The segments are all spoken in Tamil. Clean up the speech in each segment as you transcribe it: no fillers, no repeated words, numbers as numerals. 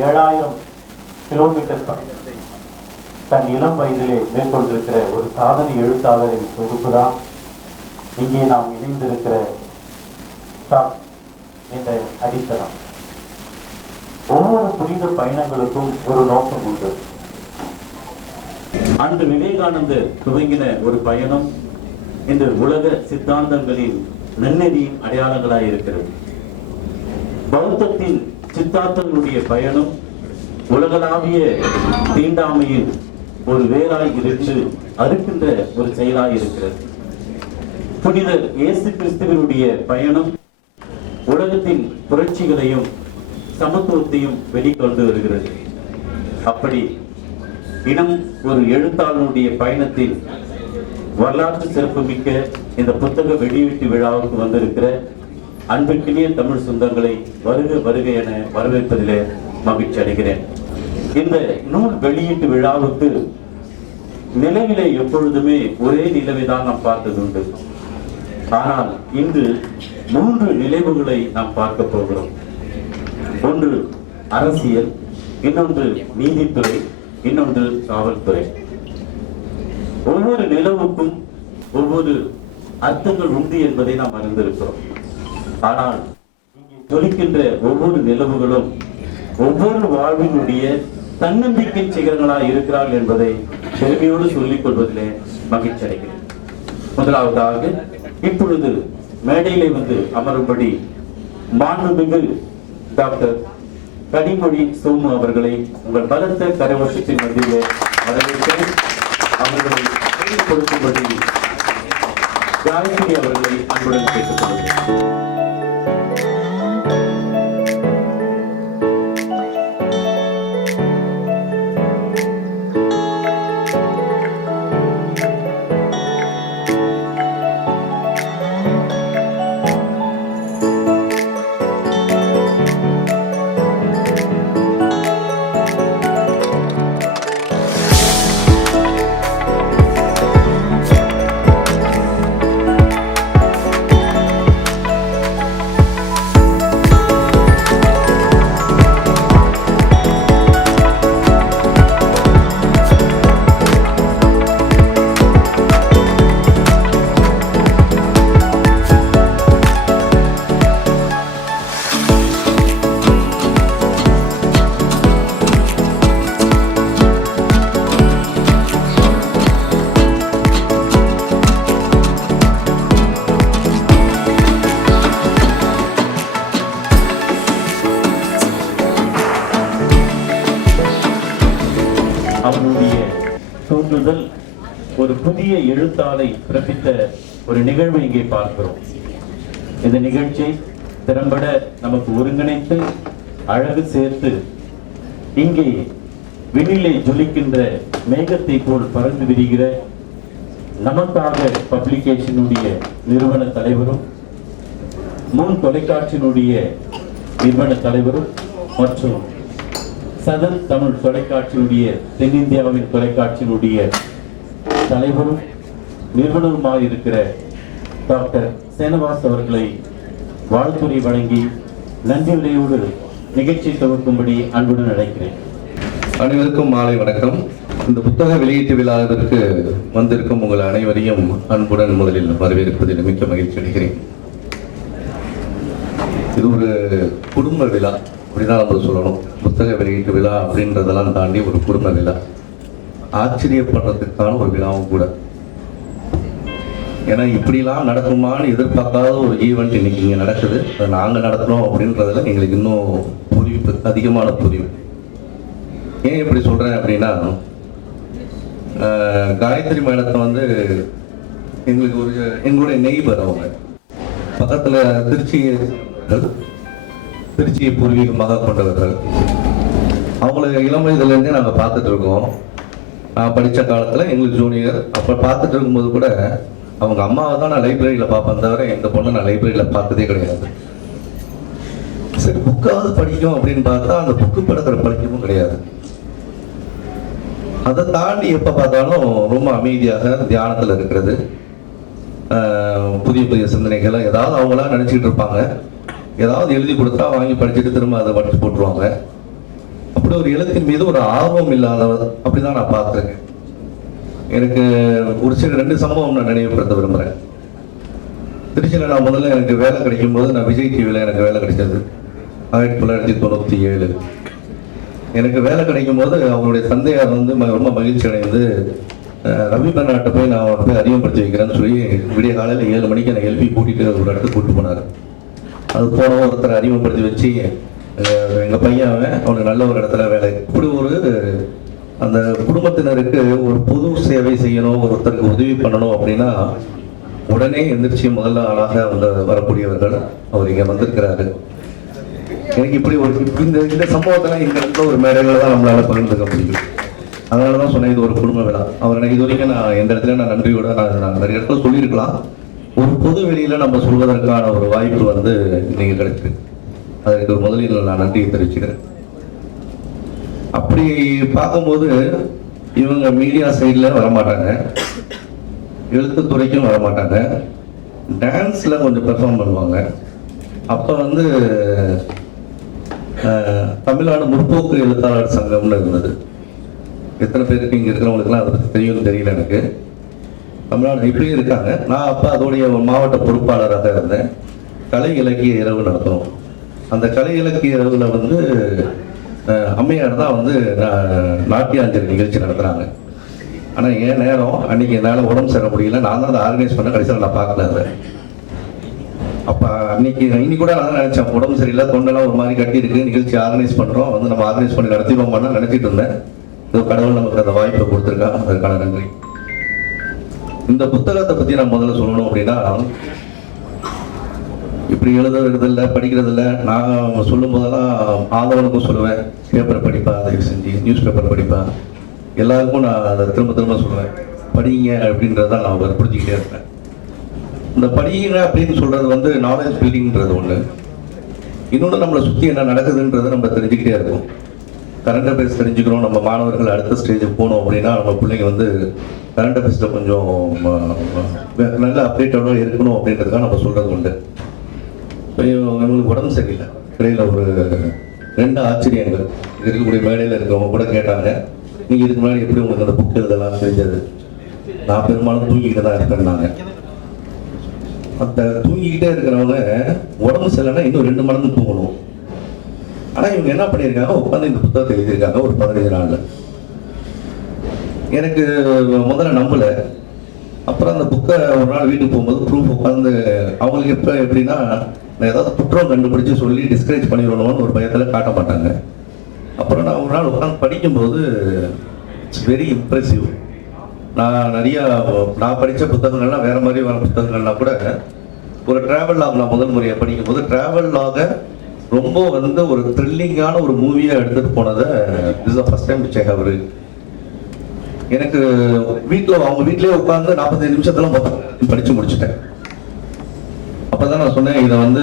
7000 கிலோமீட்டர் பயணத்தை தன் இளம் வயதிலே மேற்கொண்டிருக்கிற ஒரு சாதனை எழுத்தாளரின் தொகுப்பு தான் இங்கே நாம் இணைந்திருக்கிற என்ற அடித்தளம். ஒவ்வொரு புனித பயணங்களுக்கும் ஒரு நோக்கம் உண்டு. அன்று விவேகானந்தர் துவங்கின ஒரு பயணம் இன்று உலக சித்தாந்தங்களின் நன்னெறியின் அடையாளங்களாய் இருக்கிறது. பௌத்தத்தின் சித்தாந்தங்களுடைய பயணம் உலகளாவிய தீண்டாமையின் ஒரு வேராய் இருந்து அறுக்கின்ற ஒரு செயலாய் இருக்கிறது. புனிதர் இயேசு கிறிஸ்துவனுடைய பயணம் உலகத்தின் புரட்சிகளையும் சமத்துவத்தையும் வெளிக்கொண்டு வருகிறது. அப்படி இனம் ஒரு எழுத்தாளனுடைய பயணத்தில் வரலாற்று சிறப்புமிக்க இந்த புத்தக வெளியீட்டு விழாவுக்கு வந்திருக்கிற அன்பிற்கினிய தமிழ் சொந்தங்களை வருக வருக என வரவேற்பதிலே மகிழ்ச்சி அடைகிறேன். இந்த நூல் வெளியீட்டு விழாவுக்கு நிலவிலே எப்பொழுதுமே ஒரே நிலவை தான் நாம் பார்த்ததுண்டு. ஆனால் இன்று 3 நிலைவுகளை நாம் பார்க்க போகிறோம். ஒன்று அரசியல், இன்னொன்று நீதித்துறை, இன்னொன்று காவல்துறை. ஒவ்வொரு நிலவுக்கும் ஒவ்வொரு அர்த்தங்கள் உண்டு என்பதை நாம் அறிந்திருக்கிறோம். ஆனால் இங்கே ஜொலிக்கின்ற ஒவ்வொரு நிலவுகளும் ஒவ்வொரு வாழ்வினுடைய தன்னம்பிக்கை சிகரங்களாக இருக்கிறார்கள் என்பதை பெருமையோடு சொல்லிக் கொள்வதிலே மகிழ்ச்சி அடைகிறேன். முதலாவதாக இப்பொழுது மேடையிலே வந்து அமரும்படி மாண்புமிகு டாக்டர் கனிமொழி சோமு அவர்களை உங்கள் பலத்த கரவசத்தின் மத்தியிலே வரவேற்கிறேன். அவர்களை கொடுக்கும்படி காயத்ரி அவர்களை அன்புடன் கேட்டுக்கொள்கிறேன். அவனுடைய தோன்றுதல் ஒரு புதிய எழுத்தாளை பிறப்பித்த ஒரு நிகழ்வை இங்கே பார்க்கிறோம். இந்த நிகழ்ச்சி திறம்பட நமக்கு ஒருங்கிணைத்து அழகு சேர்த்து இங்கே விண்ணிலே ஜொலிக்கின்ற மேகத்தை போல் பறந்து விரிகிற நமக்காக பப்ளிகேஷனுடைய நிறுவன தலைவரும் முன் தொலைக்காட்சியினுடைய நிறுவன தலைவரும் மற்றும் சதர்ன்தமிழ் தொலைக்காட்சியினுடைய தென்னிந்தியாவின் தொலைக்காட்சியினுடைய தலைவரும் நிறுவனருமாக இருக்கிற டாக்டர் சேனவாஸ் அவர்களை வாழ்த்துறை வழங்கி நன்றி உரையோடு நிகழ்ச்சி துவக்கும்படி அன்புடன் அழைக்கிறேன். அனைவருக்கும் மாலை வணக்கம். இந்த புத்தக வெளியீட்டு விழாவிற்கு வந்திருக்கும் உங்கள் அனைவரையும் அன்புடன் முதலில் வரவேற்பதில் மிக்க மகிழ்ச்சி அடைகிறேன். இது ஒரு குடும்ப விழா அப்படிதான் நம்ம சொல்லணும். புத்தக வெளியீட்டு விழா அப்படின்றதெல்லாம் தாண்டி ஒரு குடும்ப விழா, ஆச்சரியப்படுறதுக்கான ஒரு விழாவும் கூட. ஏன்னா இப்படிலாம் நடக்குமான்னு எதிர்பார்க்காத ஒரு ஈவெண்ட் இன்னைக்கு இங்கே நடக்குது. அதை நாங்கள் நடத்துகிறோம் அப்படின்றதுல எங்களுக்கு இன்னும் புரிவு, அதிகமான புரிவு. ஏன் இப்படி சொல்கிறேன் அப்படின்னா, காயத்ரி மேடத்தை வந்து எங்களுக்கு ஒரு எங்களுடைய நெய்பர், அவங்க பக்கத்தில் திருச்சியை பூர்வீகமாக கொண்டவர்கள். அவங்கள இளம் வயதுலேருந்தே நாங்கள் பார்த்துட்டு இருக்கோம். நான் படித்த காலத்தில் எங்களுக்கு ஜூனியர். அப்போ பார்த்துட்டு இருக்கும்போது கூட அவங்க அம்மாவை தான் நான் லைப்ரரியில் பார்ப்பேன், தவிர எந்த பொண்ணை நான் லைப்ரரியில் பார்த்ததே கிடையாது. சரி, புக்காவது படிக்கும் அப்படின்னு பார்த்தா அந்த புக்கு படக்கிற படிக்கவும் கிடையாது. அதை தாண்டி எப்போ பார்த்தாலும் ரொம்ப அமைதியாக தியானத்தில் இருக்கிறது, புதிய புதிய சிந்தனைகளை ஏதாவது அவங்களா நினச்சிக்கிட்டு இருப்பாங்க. ஏதாவது எழுதி கொடுத்தா வாங்கி படிச்சுட்டு திரும்ப அதை படிச்சு போட்டுருவாங்க. அப்படி ஒரு எழுத்தின் மீது ஒரு ஆர்வம் இல்லாதவர் அப்படிதான் நான் பார்த்துருக்கேன். எனக்கு ஒரு சில 2 சம்பவம் நான் நினைவுபடுத்த விரும்புகிறேன். திருச்சியில் நான் முதல்ல எனக்கு வேலை கிடைக்கும் போது நான் விஜய் டிவியில் எனக்கு வேலை கிடைச்சது 1997. எனக்கு வேலை கிடைக்கும் போது அவங்களுடைய தந்தையார் வந்து ரொம்ப மகிழ்ச்சி அடைந்து ரவி பெர்னாட்டை போய் நான் அவனை போய் அறிமுகப்படுத்தி வைக்கிறேன்னு சொல்லி விடிய காலையில் 7 மணிக்கு எனக்கு எழுப்பி கூட்டிகிட்டு ஒரு இடத்துக்கு கூப்பிட்டு போனார். அது போனவன் ஒருத்தரை அறிமுகப்படுத்தி வச்சு எங்கள் பையன் அவனுக்கு நல்ல ஒரு இடத்துல வேலை. இப்படி ஒரு அந்த குடும்பத்தினருக்கு ஒரு பொது சேவை செய்யணும், ஒருத்தருக்கு உதவி பண்ணணும் அப்படின்னா உடனே எந்திரிச்சு முதல்ல ஆளாக வந்து வரக்கூடியவர்கள் அவர் இங்கே வந்திருக்கிறாரு. எனக்கு இப்படி ஒரு இந்த சம்பவத்தெல்லாம் இந்த இடத்துல ஒரு மேடையில் தான் நம்மளால பகிர்ந்துக்க முடியும். அதனால தான் சொன்னேன் இது ஒரு குடும்ப விழா. அவர் எனக்கு இது வரைக்கும் நான் எந்த இடத்துல நான் நன்றியோட நான் நிறைய இடத்துல சொல்லியிருக்கலாம். ஒரு பொது வெளியில் நம்ம சொல்வதற்கான ஒரு வாய்ப்பு வந்து இன்னைக்கு கிடைச்சிருக்கு. அதற்கு ஒரு முதலில் நான் நன்றியை தெரிவிச்சுக்கிறேன். அப்படி பார்க்கும்போது இவங்க மீடியா சைடில் வரமாட்டாங்க, எழுத்துத்துறைக்கும் வரமாட்டாங்க, டான்ஸில் கொஞ்சம் பெர்ஃபார்ம் பண்ணுவாங்க. அப்போ வந்து தமிழ்நாடு முற்போக்கு எழுத்தாளர் சங்கம்னு இருந்தது. எத்தனை பேருக்கு இங்கே இருக்கிறவங்களுக்குலாம் அதை பற்றி தெரியும்னு தெரியல எனக்கு. தமிழ்நாடு இப்படியும் இருக்காங்க. நான் அப்போ அதோடைய மாவட்ட பொறுப்பாளராக இருந்தேன். கலை இலக்கிய இரவு நடத்தும். அந்த கலை இலக்கிய இரவில் வந்து அம்மையார் தான் வந்து நாட்டியாஞ்சலி நிகழ்ச்சி நடத்துகிறாங்க. ஆனால் என் நேரம் அன்றைக்கி என்னால் உடம்பு சேர முடியல. நான் தான் அதை ஆர்கனைஸ் பண்ண, கடைசியில் நான் பார்க்கல அதை. அப்போ இன்னைக்கு கூட நான் நினச்சேன், உடம்பு சரியில்லை, தொண்டெல்லாம் ஒரு மாதிரி கட்டி இருக்கு, நிகழ்ச்சி ஆர்கனைஸ் பண்ணுறோம், வந்து நம்ம ஆர்கனைஸ் பண்ணி நடத்திடுவோம் பண்ண நினச்சிட்டு இருந்தேன். இதோ கடவுள் நமக்கு அந்த வாய்ப்பை கொடுத்துருக்கா, அதற்கான நன்றி. இந்த புத்தகத்தை பற்றி நான் முதல்ல சொல்லணும் அப்படின்னா, இப்படி எழுதுறதில்லை படிக்கிறதில்ல. நான் சொல்லும் போதெல்லாம் ஆதவனுக்கும் சொல்லுவேன், பேப்பரை படிப்பா, தயவு செஞ்சு நியூஸ் பேப்பர் படிப்பா. எல்லாருக்கும் நான் அதை திரும்ப திரும்ப சொல்லுவேன், படிங்க அப்படின்றதான் நான் வற்புறுத்திக்கிட்டே இருப்பேன். இந்த படிங்க அப்படின்னு சொல்றது வந்து நாலேஜ் பில்டிங்கிறது ஒன்று. இன்னொன்று நம்மளை சுற்றி என்ன நடக்குதுன்றதை நம்ம தெரிஞ்சுக்கிட்டே இருக்கும். கரண்ட் அஃபேர்ஸ் தெரிஞ்சுக்கிறோம். நம்ம மாணவர்கள் அடுத்த ஸ்டேஜுக்கு போகணும் அப்படின்னா நம்ம பிள்ளைங்க வந்து கரண்ட் அஃபேர்ஸில் கொஞ்சம் நல்ல அப்டேட்டோட இருக்கணும் அப்படின்றதுக்காக நம்ம சொல்கிறது உண்டு. எங்களுக்கு உடம்பு சரியில்லை. இடையில் ஒரு 2 ஆச்சரியங்கள் இருக்கக்கூடிய மேடையில் இருக்கிறவங்க கூட கேட்டாங்க, நீங்கள் இதுக்கு முன்னாடி எப்படி உங்களுக்கு அந்த புக் இதெல்லாம் தெரிஞ்சது? நான் பெரும்பாலும் தூங்கிக்கிட்டு தான் இருப்பேன்னாங்க. அந்த தூங்கிக்கிட்டே இருக்கிறவங்க உடம்பு சரியில்லைன்னா இன்னும் 2 மடங்கு தூங்கணும். ஆனால் இவங்க என்ன பண்ணியிருக்காங்க, உட்காந்து இந்த புத்தகத்தை எழுதியிருக்காங்க ஒரு 15 நாளில். எனக்கு முதல்ல நம்பலை. அப்புறம் அந்த புக்கை ஒரு நாள் வீட்டுக்கு போகும்போது ப்ரூஃப் உட்காந்து அவங்களுக்கு எப்படின்னா ஏதாவது குற்றம் கண்டுபிடிச்சு சொல்லி டிஸ்கரேஜ் பண்ணிடணும்னு ஒரு பயத்தில் காட்ட மாட்டாங்க. அப்புறம் நான் ஒரு நாள் உட்காந்து படிக்கும்போது இட்ஸ் வெரி இம்ப்ரெசிவ். நான் படித்த புத்தகங்கள்லாம் வேறு மாதிரி வர புத்தகங்கள்லாம் கூட ஒரு ட்ராவல் லாக் நான் முதல் முறையாக படிக்கும்போது ட்ராவல் லாகை ரொம்ப வந்து ஒரு த்ரில்லிங்கான ஒரு மூவியாக எடுத்துகிட்டு போனதை is the first time which I have read. எனக்கு அவங்க வீட்டிலே உட்காந்து 45 நிமிஷத்துல படித்து முடிச்சுட்டேன். அப்போ தான் நான் சொன்னேன், இதை வந்து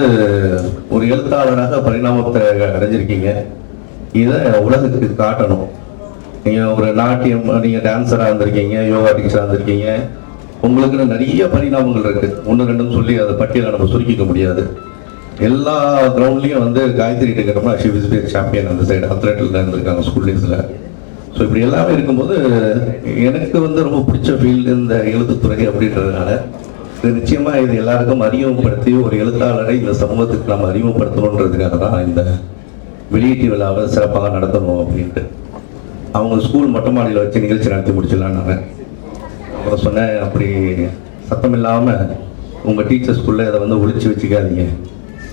ஒரு எழுத்தாளராக பரிணாமத்தை அடைஞ்சிருக்கீங்க, இதை உலகத்துக்கு காட்டணும். நீங்கள் ஒரு நாட்டியம், நீங்கள் டான்ஸராக இருந்திருக்கீங்க, யோகா டீச்சராக இருந்திருக்கீங்க, உங்களுக்குன்னு நிறைய பரிணாமங்கள் இருக்குது. 1 2 சொல்லி அதை பட்டியலை நம்ம சுருக்கிக்க முடியாது. எல்லா கிரவுண்ட்லேயும் வந்து காயத்ரி இருக்கிறோம்னா ஷி இஸ் பி சாம்பியன் அந்த சைடு அத்லெட்டில் இருந்திருக்காங்க ஸ்கூல் டேஸில். ஸோ இப்படி எல்லாமே இருக்கும்போது எனக்கு வந்து ரொம்ப பிடிச்ச ஃபீல்டு இந்த எழுத்துத்துறை அப்படின்றதுனால இது நிச்சயமாக இது எல்லாருக்கும் அறிமுகப்படுத்தி ஒரு எழுத்தாளரை இந்த சமூகத்துக்கு நம்ம அறிமுகப்படுத்தணுன்றதுக்காக தான் இந்த வெளியீட்டு விழாவை சிறப்பாக நடத்தணும் அப்படின்ட்டு. அவங்க ஸ்கூல் மொட்டை மாடியில் வச்சு நிகழ்ச்சி நடத்தி முடிச்சிடலான்னாங்க. அப்புறம் சொன்னேன், அப்படி சத்தம் இல்லாமல் உங்கள் டீச்சர்ஸ்குள்ளே இதை வந்து ஒழிச்சு வச்சுக்காதீங்க.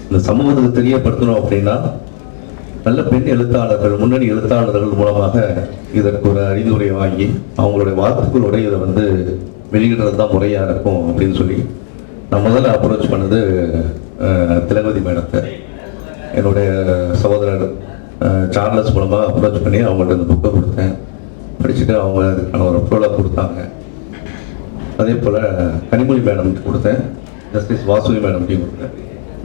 இந்த சமூகத்துக்கு தெரியப்படுத்தணும் அப்படின்னா நல்ல பெண் எழுத்தாளர்கள், முன்னணி எழுத்தாளர்கள் மூலமாக இதற்கு ஒரு அறிவுரை வாங்கி அவங்களுடைய வார்த்தைகளோட இதை வந்து வெளியிடுறது தான் முறையாக இருக்கும் அப்படின்னு சொல்லி நான் முதல்ல அப்ரோச் பண்ணது திலகவதி மேடத்தை. என்னுடைய சகோதரர் சார்லஸ் மூலமாக அப்ரோச் பண்ணி அவங்கள்ட்ட இந்த புக்கை கொடுத்தேன். படிச்சுட்டு அவங்க அதுக்கான ஒரு அப்ரோலாக கொடுத்தாங்க. அதே போல் கனிமொழி மேடம்க்கு கொடுத்தேன், ஜஸ்டிஸ் வாசுகி மேடம்கிட்டையும் கொடுத்தேன்.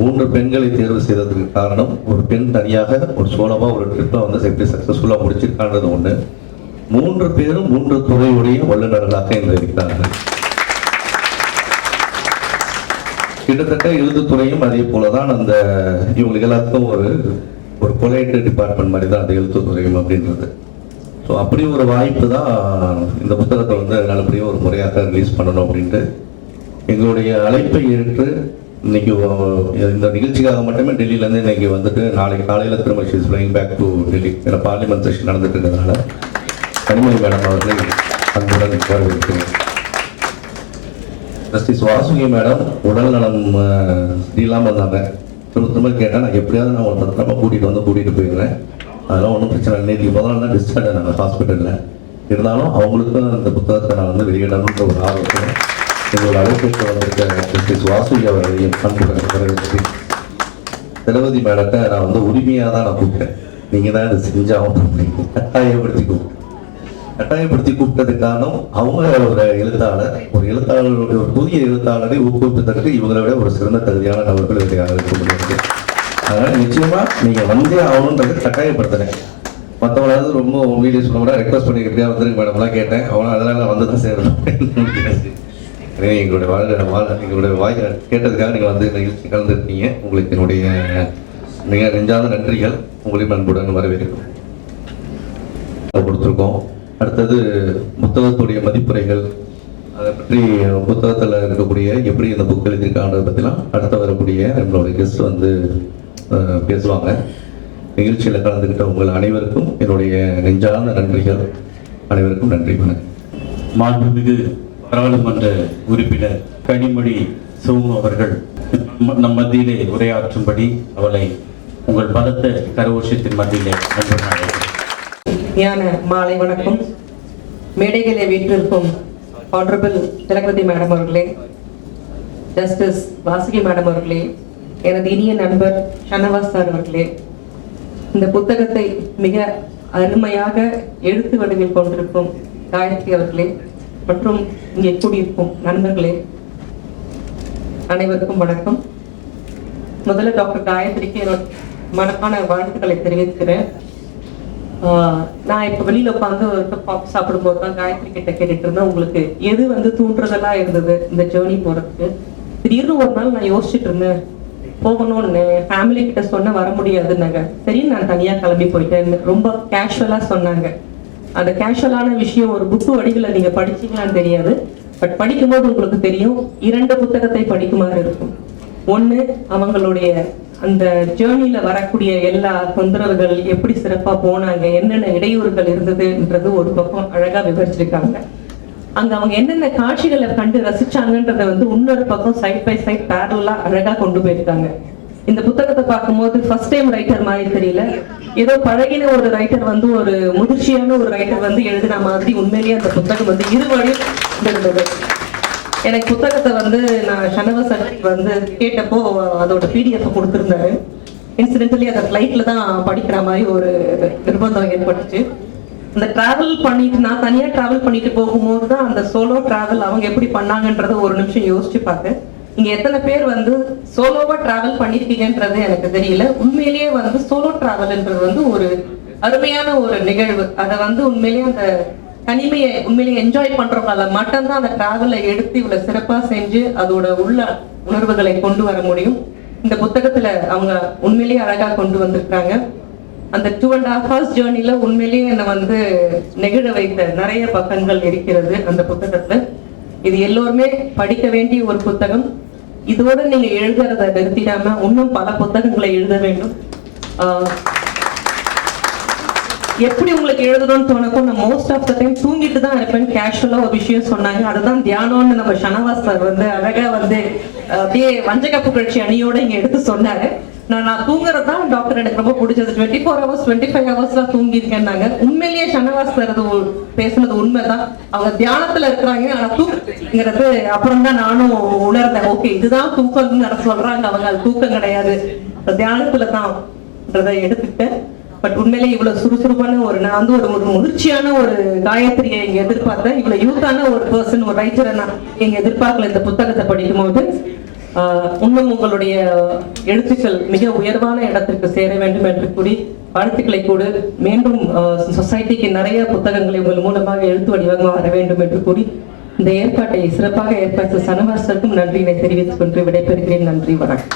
3 பெண்களை தேர்வு செய்ததுக்கு காரணம் ஒரு பெண் தனியாக ஒரு சோலமாக ஒரு ட்ரிப்பை வந்து எப்படி சக்ஸஸ்ஃபுல்லாக முடிச்சிருக்கான்றது ஒன்று. 3 பேரும் 3 துறையுடைய வல்லுநர்களாக இன்று இருக்கிறார்கள். கிட்டத்தட்ட எழுத்துத்துறையும் அதே போல தான் அந்த இவங்களுக்கு எல்லாத்துக்கும் ஒரு ஒரு கொலைட்டு டிபார்ட்மெண்ட் மாதிரி தான் அந்த எழுத்துத்துறையும் அப்படின்றது. ஸோ அப்படி ஒரு வாய்ப்பு தான் இந்த புத்தகத்தை வந்து நல்லபடியாக ஒரு முறையாக ரிலீஸ் பண்ணணும் அப்படின்ட்டு எங்களுடைய அழைப்பை ஏற்று இன்னைக்கு இந்த நிகழ்ச்சிக்காக மட்டுமே டெல்லியிலேருந்து இன்னைக்கு வந்துட்டு நாளைக்கு காலையில் திரும்ப she's flying back to Delhi. ஏன்னா பார்லிமெண்ட் செஷன் நடந்துட்டு இருக்கிறதுனால கனிமொழி மேடம் அவர்களை அன்புடன் வரவேற்கிறேன். ஜஸ்டிஸ் வாசுகி மேடம் உடல் நலம் இல்லாமல் வந்தாங்க. திரும்ப கேட்டால் நான் எப்படியாவது நான் ஒரு பத்திரமா கூட்டிகிட்டு போயிடுறேன், அதெல்லாம் ஒன்றும் பிரச்சனை இல்லை. இன்னைக்கு முதல் நாள் தான் டிஸ்சார்ஜ் ஆனாங்க ஹாஸ்பிட்டலில். இருந்தாலும் அவங்களுக்கும் அந்த புத்தகத்தை நான் வந்து வெளியிடணுன்ற ஒரு ஆர்வத்தில் எங்களோட அழைப்புக்கு வந்திருக்க ஜஸ்டிஸ் வாசுகி அவர்களையும் அன்புடன் வரவேற்று திலகவதி மேடத்தை நான் வந்து உரிமையாக தான் நான் கூப்பிட்டேன். நீங்கள் தான் இதை செஞ்சாகணும் அப்படின்னு கட்டாயப்படுத்தி கூப்பிட்டதுக்கான அவங்க ஒரு எழுத்தாளருடைய ஒரு புதிய எழுத்தாளரை ஊக்குவிப்பதற்கு இவங்களை விட ஒரு சிறந்த தகுதியான நபர்கள் இருக்க முடியாது. அதனால நிச்சயமா நீங்க வந்தே ஆகணுன்றது கட்டாயப்படுத்துறேன். மற்றவங்களாவது ரொம்ப வீடியோ சொல்ல கூட ரெக்வஸ்ட் பண்ணிக்கிட்டே வந்துருக்கு மேடம்லாம் கேட்டேன். அவங்களும் அதனால வந்து தான் சேரணும். எங்களுடைய வாய் கேட்டதுக்காக நீங்கள் வந்து நிகழ்ச்சி கலந்துருக்கீங்க. உங்களுக்கு என்னுடைய மிக நெஞ்சாத நன்றிகள். உங்களையும் அன்புடன் வரவேற்கும் கொடுத்துருக்கோம். அடுத்தது புத்தகத்துடைய மதிப்புரைகள், அதை பற்றி புத்தகத்தில் இருக்கக்கூடிய எப்படி இந்த புக் எழுதியிருக்கான்றதை பற்றிலாம் அடுத்த வரக்கூடிய நம்மளுடைய கெஸ்ட் வந்து பேசுவாங்க. நிகழ்ச்சியில் கலந்துக்கிட்ட உங்கள் அனைவருக்கும் என்னுடைய நெஞ்சார்ந்த நன்றிகள். அனைவருக்கும் நன்றி. மாண்புமிகு பாராளுமன்ற உறுப்பினர் கனிமொழி சோமு அவர்கள் நம் மத்தியிலே உரையாற்றும்படி அவளை உங்கள் பலத்த கரகோஷத்தின் மத்தியிலே ஞான மாலை வணக்கம். மேடைகளை வீற்றிருக்கும் ஆனரபிள் திலகவதி மேடம் அவர்களே, ஜஸ்டிஸ் வாசுகி மேடம் அவர்களே, எனது இனிய நண்பர் ஷனவாஸ் சார் அவர்களே, இந்த புத்தகத்தை மிக அருமையாக எழுத்து வடிவில் கொண்டிருக்கும் காயத்ரி அவர்களே மற்றும் இங்கே கூடியிருக்கும் நண்பர்களே, அனைவருக்கும் வணக்கம். முதல்ல டாக்டர் காயத்ரிக்கு என்னோட மனமான வாழ்த்துக்களை தெரிவிக்கிறேன். நான் இப்போ வெளியில உட்காந்து பாப் சாப்பிடும்போது தான் காயத்ரி கிட்ட கேட்டுட்டு இருந்தேன், உங்களுக்கு எது வந்து தூண்டுறதெல்லாம் இருந்தது இந்த ஜேர்னி போறதுக்கு. திடீர்னு ஒரு நாள் நான் யோசிச்சுட்டு இருந்தேன், போகணும்னு ஃபேமிலி கிட்ட சொன்ன வர முடியாதுன்னாங்க. சரி, நான் தனியா கிளம்பி போயிட்டேன். ரொம்ப கேஷுவலா சொன்னாங்க. அந்த கேஷுவலான விஷயம் ஒரு புக்கு வடிவில் நீங்க படிச்சீங்களான்னு தெரியாது, பட் படிக்கும்போது உங்களுக்கு தெரியும். 2 புத்தகத்தை படிக்குமாறு இருக்கும். ஒண்ணு, அவங்களுடைய அந்த ஜேர்னில வரக்கூடிய எல்லா தொந்தரவுகள் எப்படி சிறப்பா போனாங்க, என்னென்ன இடையூறுகள் இருந்ததுன்றது ஒரு பக்கம் அழகா விவரிச்சிருக்காங்க. அங்க அவங்க என்னென்ன காட்சிகளை கண்டு ரசிச்சாங்கன்றத வந்து இன்னொரு பக்கம் சைட் பை சைட் பேரலா அழகா கொண்டு போயிருக்காங்க. இந்த புத்தகத்தை பார்க்கும்போது ஃபர்ஸ்ட் டைம் ரைட்டர் மாதிரி தெரியல, ஏதோ பழகின ஒரு ரைட்டர் வந்து ஒரு முதிர்ச்சியான ஒரு ரைட்டர் வந்து எழுதின மாதிரி உண்மையிலேயே அந்த புத்தகம் வந்து இருவழியும் இருந்தது. எனக்கு புத்தகத்தை வந்து நான் ஷனவாஸ் வந்து கேட்டப்போ அதோட PDF கொடுத்துருந்தாரு. இன்சிடென்டலி அதை ஃப்ளைட்ல தான் படிக்கிற மாதிரி ஒரு நிர்பந்தம் ஏற்பட்டுச்சு. அந்த டிராவல் பண்ணிட்டு நான் தனியா டிராவல் பண்ணிட்டு போகும்போது தான் அந்த சோலோ டிராவல் அவங்க எப்படி பண்ணாங்கன்றத ஒரு நிமிஷம் யோசிச்சு பார்த்தேன். இங்க எத்தனை பேர் வந்து சோலோவா டிராவல் பண்ணிருக்கீங்கன்றது எனக்கு தெரியல. உண்மையிலேயே வந்து சோலோ டிராவல்ன்றது வந்து ஒரு அருமையான ஒரு நிகழ்வு. அதை வந்து உண்மையிலேயே அந்த தனிமையை உண்மையிலேயே என்ஜாய் பண்றவங்களால மட்டும்தான் அந்த டிராவலை எடுத்து இவ்வளவு சிறப்பா செஞ்சு அதோட உள்ள உணர்வுகளை கொண்டு வர முடியும். இந்த புத்தகத்துல அவங்க உண்மையிலேயே அழகா கொண்டு வந்திருக்காங்க. அந்த 2.5 hours ஜேர்னில உண்மையிலேயே என்னை வந்து நெகிழ வைத்த நிறைய பக்கங்கள் இருக்கிறது அந்த புத்தகத்துல. இது எல்லோருமே படிக்க வேண்டிய ஒரு புத்தகம். இதோட நீங்க எழுதுறத நிறுத்திடாம இன்னும் பல புத்தகங்களை எழுத வேண்டும். எப்படி உங்களுக்கு எழுதணும்னு தோணக்கும், நான் மோஸ்ட் ஆஃப் த டைம் தூங்கிட்டு தான் இருப்பேன். கேஷுவலா ஒரு விஷயம் சொன்னாங்க, அதுதான் தியானம்னு நம்ம ஷனவாஸ் சார் வந்து அழகா வந்து அப்படியே வஞ்சக புகழ்ச்சி அணியோட இங்க எடுத்து சொன்னாரு. நான் தூங்குறதுதான் டாக்டர் எனக்கு ரொம்ப பிடிச்சது. 24 hours 25 hours தான் தூங்கியிருக்கேன்னாங்க. உண்மையிலேயே ஷனவாஸ் சார் பேசுனது உண்மைதான். அவங்க தியானத்துல இருக்கிறாங்க, ஆனா தூங்குறது அப்புறம் தான் நானும் உணர்ந்தேன். ஓகே, இதுதான் தூக்கம்னு சொல்றாங்க, அவங்க அது தூக்கம் கிடையாது, தியானத்துல தான் எடுத்துக்கிட்டேன். பட் உண்மையிலேயே இவ்வளவு சுறுசுறுப்பான நான் வந்து ஒரு முதிர்ச்சியான ஒரு காயத்ரியை இங்க எதிர்பார்த்தேன். இவ்வளவு யூத்தான ஒரு பர்சன், ஒரு ரைட்டரை நான் இங்க எதிர்பார்க்கல. இந்த புத்தகத்தை படிக்கும்போது இன்னும் உங்களுடைய எழுத்துக்கள் மிக உயர்வான இடத்திற்கு சேர வேண்டும் என்று கூறி வாழ்த்துக்களை கூடு. மீண்டும் சொசைட்டிக்கு நிறைய புத்தகங்களை உங்கள் மூலமாக எழுத்து வடிவமாக வர வேண்டும் என்று கூறி இந்த ஏற்பாட்டை சிறப்பாக ஏற்பாடு சனவாசருக்கும் நன்றியை தெரிவித்துக் கொண்டு விடைபெறுகிறேன். நன்றி, வணக்கம்.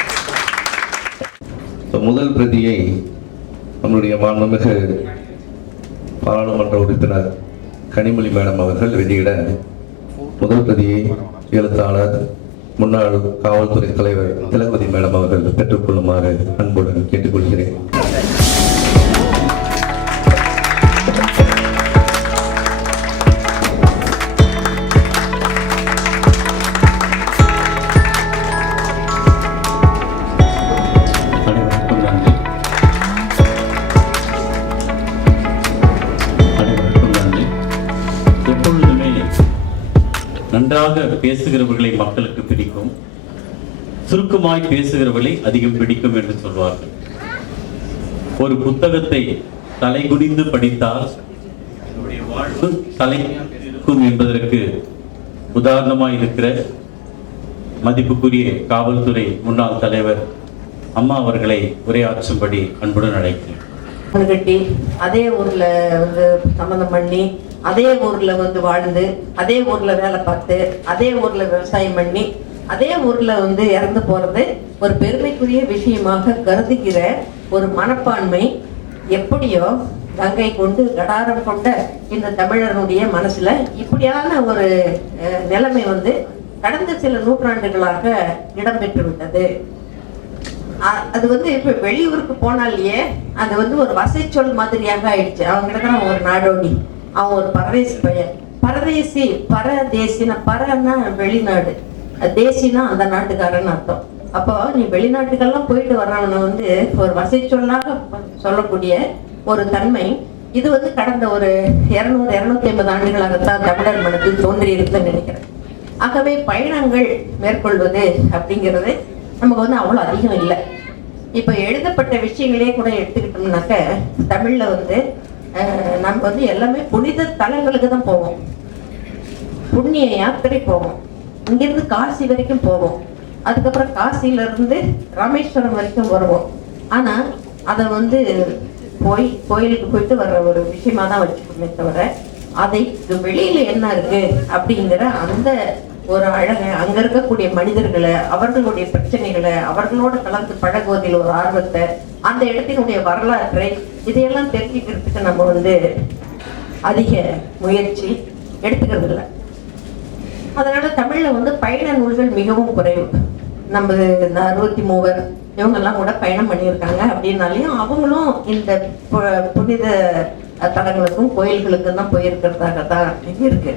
முதல் பிரதியை நம்மளுடைய மாண்புமிகு பாராளுமன்ற உறுப்பினர் கனிமொழி மேடம் அவர்கள் வெளியிட முதல் பிரதியை எழுத்தாளர் முன்னாள் காவல்துறை தலைவர் திலகவதி மேடம் அவர்கள் பெற்றுக்கொள்ளுமாறு அன்புடன் கேட்டுக்கொள்கிறேன். நன்றாக பேசுகிறவர்களை மக்களுக்கு பிடிக்கும், சுருக்கமாய் பேசுகிறவர்களை அதிகம் பிடிக்கும் என்று சொல்வார்கள். ஒரு புத்தகத்தை தலைகுனிந்து படித்தால் வாழ்வு தலைக்கும் என்பதற்கு உதாரணமாய் இருக்கிற மதிப்புக்குரிய காவல்துறை முன்னாள் தலைவர் அம்மா அவர்களை உரையாற்றும்படி அன்புடன் அழைக்கிறேன். கட்டி அதே ஊர்ல வந்து சம்மந்தம் பண்ணி அதே ஊர்ல வந்து வாழ்ந்து அதே ஊர்ல வேலை பார்த்து அதே ஊர்ல விவசாயம் பண்ணி அதே ஊர்ல வந்து இறந்து போறது ஒரு பெருமைக்குரிய விஷயமாக கருதுகிற ஒரு மனப்பான்மை எப்படியோ கங்கை கொண்டு கடாரம் கொண்ட இந்த தமிழனுடைய மனசுல இப்படியான ஒரு நிலைமை வந்து கடந்த சில நூற்றாண்டுகளாக இடம்பெற்று விட்டது. அது வந்து இப்ப வெளியூருக்கு போனாலேயே அது வந்து ஒரு வசை சொல் மாதிரியாக ஆயிடுச்சு. அவங்ககிட்ட தான் ஒரு நாடோடி, அவன் ஒரு பரதேசி பையன். பரதேசி பரதேசினா பரன்னா வெளிநாடு, தேசினா அந்த நாட்டுக்காரன்னு அர்த்தம். அப்போ நீ வெளிநாட்டுக்கெல்லாம் போயிட்டு வர்றவனை வந்து ஒரு வசை சொல்லாக சொல்லக்கூடிய ஒரு தன்மை இது வந்து கடந்த ஒரு 200-250 ஆண்டுகளாகத்தான் தமிழர் மனத்தில் தோன்றி இருக்குன்னு நினைக்கிறேன். ஆகவே பயணங்கள் மேற்கொள்வது அப்படிங்கிறது நமக்கு வந்து அவ்வளோ அதிகம் இல்லை. இப்போ எழுதப்பட்ட விஷயங்களே கூட எடுத்துக்கிட்டோம்னாக்க தமிழ்ல வந்து நம்ம வந்து எல்லாமே புனித தலங்களுக்கு தான் போவோம், புண்ணிய யாத்திரை போவோம், இங்கிருந்து காசி வரைக்கும் போவோம், அதுக்கப்புறம் காசில இருந்து ராமேஸ்வரம் வரைக்கும் வருவோம். ஆனா அதை வந்து கோயிலுக்கு போயிட்டு வர்ற ஒரு விஷயமா தான் வச்சுக்கோமே தவிர அதை வெளியில என்ன இருக்கு அப்படிங்கிற அந்த ஒரு அழகை, அங்க இருக்கக்கூடிய மனிதர்களை, அவர்களுடைய பிரச்சனைகளை, அவர்களோட கலந்து பழகுவதில் ஒரு ஆர்வத்தை, அந்த இடத்தினுடைய வரலாற்றை இதையெல்லாம் தெரிஞ்சுக்கிறதுக்கு நம்ம வந்து அதிக முயற்சி எடுத்துக்கிறது இல்லை. அதனால தமிழ்ல வந்து பயண நூல்கள் மிகவும் குறைவு. நம்ம இந்த 63 இவங்கெல்லாம் கூட பயணம் பண்ணியிருக்காங்க அப்படின்னாலையும் அவங்களும் இந்த புனித தலங்களுக்கும் கோயில்களுக்கும் தான் போயிருக்கிறதாக தான் இருக்கு.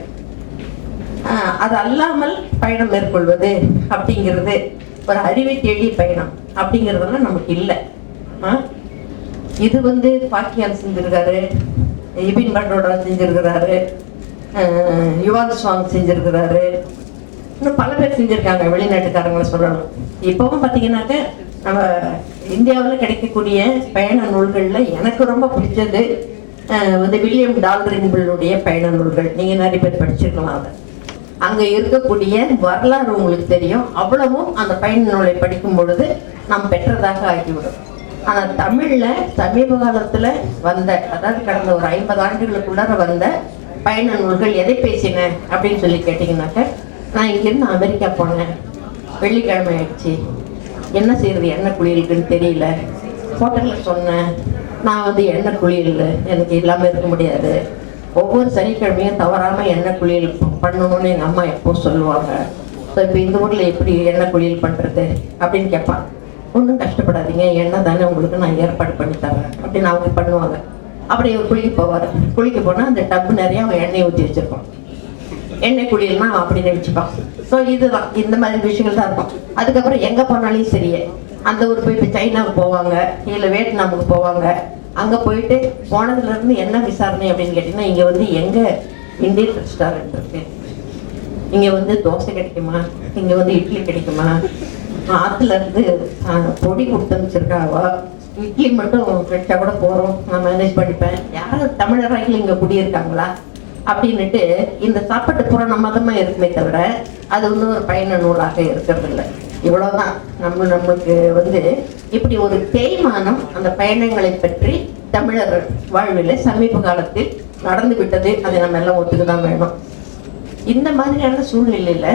அது அல்லாமல் பயணம் மேற்கொள்வது அப்படிங்கிறது ஒரு அறிவை தேடி பயணம் அப்படிங்கிறதெல்லாம் நமக்கு இல்லை. இது வந்து பாக்கியால் செஞ்சிருக்காரு, இபின் பட்டோட செஞ்சிருக்கிறாரு, யுவான் சுவாங் செஞ்சிருக்கிறாரு, இன்னும் பல பேர் செஞ்சிருக்காங்க, வெளிநாட்டுக்காரங்களை சொல்லணும். இப்பவும் பார்த்தீங்கன்னாக்க நம்ம இந்தியாவில் கிடைக்கக்கூடிய பயண நூல்கள்ல எனக்கு ரொம்ப பிடிச்சது வந்து வில்லியம் டால்ரிங்கிளுடைய பயண நூல்கள். நீங்க நிறைய பேர் படிச்சிருக்கலாம். அதை அங்க இருக்கக்கூடிய வரலாறு உங்களுக்கு தெரியும். அவ்வளவும் அந்த பயண நூலை படிக்கும் பொழுது நாம் பெற்றதாக ஆகிவிடும். ஆனா தமிழ்ல சமீப காலத்துல வந்த, அதாவது கடந்த ஒரு 50 ஆண்டுகளுக்குள்ளார வந்த பயண நூல்கள் எதை பேசின அப்படின்னு சொல்லி கேட்டீங்கன்னாக்க, நான் இங்கிருந்து அமெரிக்கா போனேன், வெள்ளிக்கிழமை ஆயிடுச்சு, என்ன செய்யறது, எண்ணெய் குளியலுக்குன்னு தெரியல, ஹோட்டல்ல சொன்னேன், நான் வந்து எண்ணெய் குளியல் எனக்கு இல்லாம இருக்க முடியாது, ஒவ்வொரு சனிக்கிழமையும் தவறாம எண்ணெய் குளியல் பண்ணணும்னு எங்க அம்மா எப்போ சொல்லுவாங்க. ஸோ இப்போ இந்த ஊர்ல எப்படி எண்ணெய் குளியல் பண்றது அப்படின்னு கேட்பான். ஒன்றும் கஷ்டப்படாதீங்க, எண்ணெய் தானே உங்களுக்கு நான் ஏற்பாடு பண்ணி தரேன் அப்படின்னு அவங்க பண்ணுவாங்க. அப்படி இவர் குளிக்க போவார். குளிக்க போனா அந்த டப்பு நிறைய அவன் எண்ணெய் ஊற்றி வச்சிருப்பான். எண்ணெய் குளியல்னா அப்படி நினைச்சுப்பான். ஸோ இதுதான், இந்த மாதிரி விஷயங்கள் தான் இருக்கும். அதுக்கப்புறம் எங்க போனாலும் சரியே, அந்த ஊர் போய் இப்போ சைனாவுக்கு போவாங்க, இல்லை வியட்நாமுக்கு போவாங்க. அங்க போயிட்டு போனதுல இருந்து என்ன விசாரணை அப்படின்னு கேட்டீங்கன்னா, இங்க வந்து எங்க இந்தியன் ரெஸ்டாரண்ட் இருக்கு, இங்க வந்து தோசை கிடைக்குமா, இங்க வந்து இட்லி கிடைக்குமா, ஆத்துல இருந்து பொடி கொடுத்து வச்சிருக்காவா, இட்லி மட்டும் வச்சா கூட போறோம், நான் மேனேஜ் பண்ணிப்பேன், யாரும் தமிழராக இங்க குடியிருக்காங்களா அப்படின்னுட்டு இந்த சாப்பாட்டு புறம் மதமா இருக்குமே தவிர அது வந்து ஒரு பயண நூலாக இருக்கிறது இல்லை. இவ்வளவுதான். நம்மளுக்கு வந்து இப்படி ஒரு தேய்மானம் அந்த பயணங்களை பற்றி தமிழர் வாழ்வில் சமீப காலத்தில் நடந்து விட்டது. அதை நம்ம எல்லாம் ஒத்துக்குதான் வேணும். இந்த மாதிரியான சூழ்நிலையில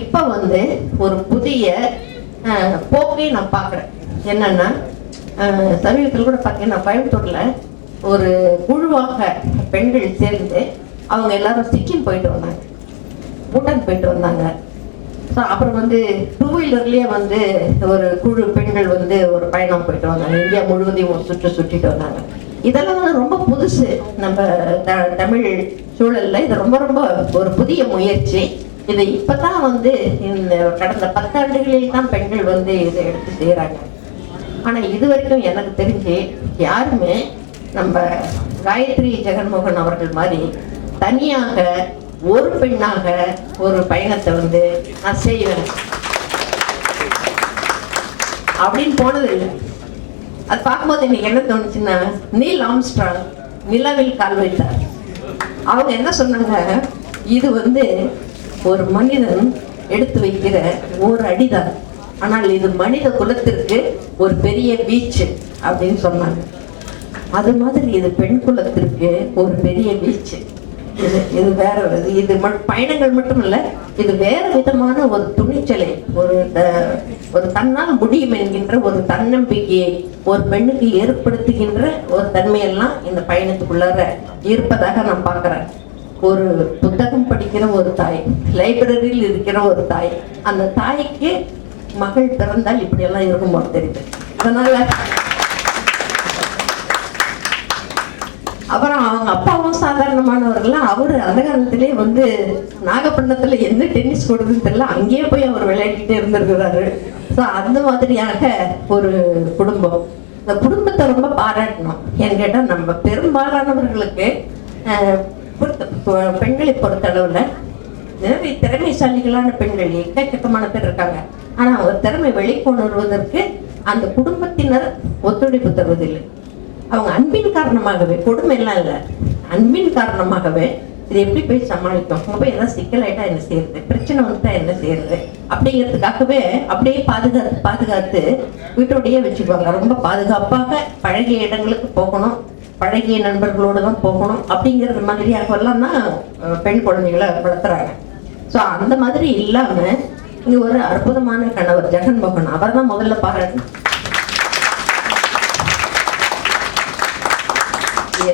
இப்ப வந்து ஒரு புதிய போக்கை நான் பாக்குறேன். என்னன்னா, சமீபத்தில் கூட பார்த்தீங்கன்னா கோயம்புத்தூர்ல ஒரு குழுவாக பெண்கள் சேர்ந்து அவங்க எல்லாரும் சிக்கிம் போயிட்டு வந்தாங்க, பூட்டான் போயிட்டு வந்தாங்க. ஸோ அப்புறம் வந்து 2 வீலர்லேயே வந்து ஒரு குழு பெண்கள் வந்து ஒரு பயணம் போயிட்டு வந்தாங்க, இந்தியா முழுவதையும் ஒரு சுற்றிட்டு வந்தாங்க. இதெல்லாம் வந்து ரொம்ப புதுசு நம்ம தமிழ் சூழல்ல. இது ரொம்ப ரொம்ப ஒரு புதிய முயற்சி. இதை இப்பதான் வந்து இந்த கடந்த 10 ஆண்டுகளில் தான் பெண்கள் வந்து இதை எடுத்து செய்யறாங்க. ஆனா இது வரைக்கும் எனக்கு தெரிஞ்சு யாருமே நம்ம காயத்ரி ஜெகன்மோகன் அவர்கள் மாதிரி தனியாக ஒரு பெண்ணாக ஒரு பயணத்தை வந்து நான் செய்வேன் அப்படின்னு போனது இல்லை. அது பார்க்கும்போது எனக்கு என்ன தோணுச்சுன்னா, நீல் ஆம்ஸ்ட்ராங் நிலவில் கால் வைத்தார். அவங்க என்ன சொன்னாங்க, இது வந்து ஒரு மனிதன் எடுத்து வைக்கிற ஒரு அடிதான், ஆனால் இது மனித குலத்திற்கு ஒரு பெரிய வீச்சு அப்படின்னு சொன்னாங்க. அது மாதிரி இது பெண் குலத்திற்கு ஒரு பெரிய வீச்சு. இது வேற, இது பயணங்கள் மட்டும் இல்ல, இது வேற விதமான ஒரு துணிச்சலை, ஒரு தன்னால் முடியும் என்கின்ற ஒரு தன்னம்பிக்கையை ஒரு பெண்ணுக்கு ஏற்படுத்துகின்ற ஒரு தன்மையெல்லாம் இந்த பயணத்துக்குள்ளார இருப்பதாக நான் பார்க்கிறேன். ஒரு புத்தகம் படிக்கிற ஒரு தாய், லைப்ரரியில் இருக்கிற ஒரு தாய், அந்த தாய்க்கு மகள் பிறந்தால் இப்படி எல்லாம் இருக்கும்போது தெரியுது. அதனால அப்புறம் அவங்க அப்பாவும் சாதாரணமானவர்கள்லாம், அவரு அந்த காலத்திலே வந்து நாகப்பட்டினத்துல என்ன டென்னிஸ் கொடுக்குன்னு தெரியல, அங்கேயே போய் அவர் விளையாடிட்டே இருந்திருக்கிறாரு. ஸோ அந்த மாதிரியாக ஒரு குடும்பம். இந்த குடும்பத்தை ரொம்ப பாராட்டணும். ஏன்னு கேட்டால் நம்ம பெரும்பாலானவர்களுக்கு பெண்களை பொறுத்தளவுல நிறைய திறமைசாலிகளான பெண்கள் எக்கச்சக்கமான பேர் இருக்காங்க. ஆனா அவங்க திறமை வெளிக்கொண்டு வருவதற்கு அந்த குடும்பத்தினர் ஒத்துழைப்பு தருவதில்லை. அவங்க அன்பின் காரணமாகவே, கொடுமை எல்லாம் இல்லை, அன்பின் காரணமாகவே இது எப்படி போய் சமாளிக்கும், அங்கே போய் ஏதாவது சிக்கலாயிட்டா என்ன செய்யறது, பிரச்சனை வந்துட்டா என்ன செய்யறது அப்படிங்கிறதுக்காகவே அப்படியே பாதுகாத்து வீட்டோடையே வச்சுக்குவாங்க. ரொம்ப பாதுகாப்பாக பழகிய இடங்களுக்கு போகணும், பழகிய நண்பர்களோடு தான் போகணும் அப்படிங்கிறது மாதிரியாக எல்லாம் தான் பெண் குழந்தைகளை வளர்த்துறாங்க. ஸோ அந்த மாதிரி இல்லாம இங்க ஒரு அற்புதமான கணவர் ஜெகன்மோகன், அவர் தான் முதல்ல பாராட்டணும்.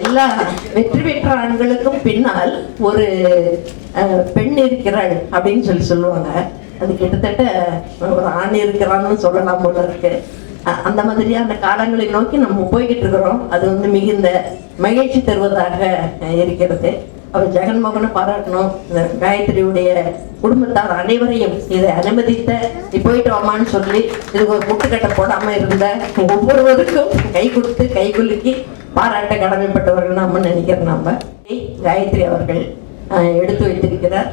எல்லா வெற்றி பெற்ற ஆண்களுக்கும் பின்னால் ஒரு பெண் இருக்கிறாள் அப்படின்னு சொல்லுவாங்க. அது கிட்டத்தட்ட ஒரு ஆண் இருக்கிறான்னு சொல்லலாம் போல இருக்கு. அந்த மாதிரியான காலங்களை நோக்கி நம்ம போய்கிட்டு இருக்கிறோம். அது வந்து மிகுந்த மகிழ்ச்சி தருவதாக இருக்கிறது. அவர் ஜெகன்மோகனை பாராட்டணும். இந்த காயத்ரியுடைய குடும்பத்தார் அனைவரையும் இதை அனுமதித்த, நீ போயிட்டு வாமான்னு சொல்லி இதுக்கு ஒரு முட்டுக்கட்டை போடாம இருந்த ஒவ்வொருவருக்கும் கை கொடுத்து கை குலுக்கி பாராட்ட கடமைப்பட்டவர்கள் நம்ம நினைக்கிறோம். நம்ம காயத்ரி அவர்கள் எடுத்து வைத்திருக்கிறார்.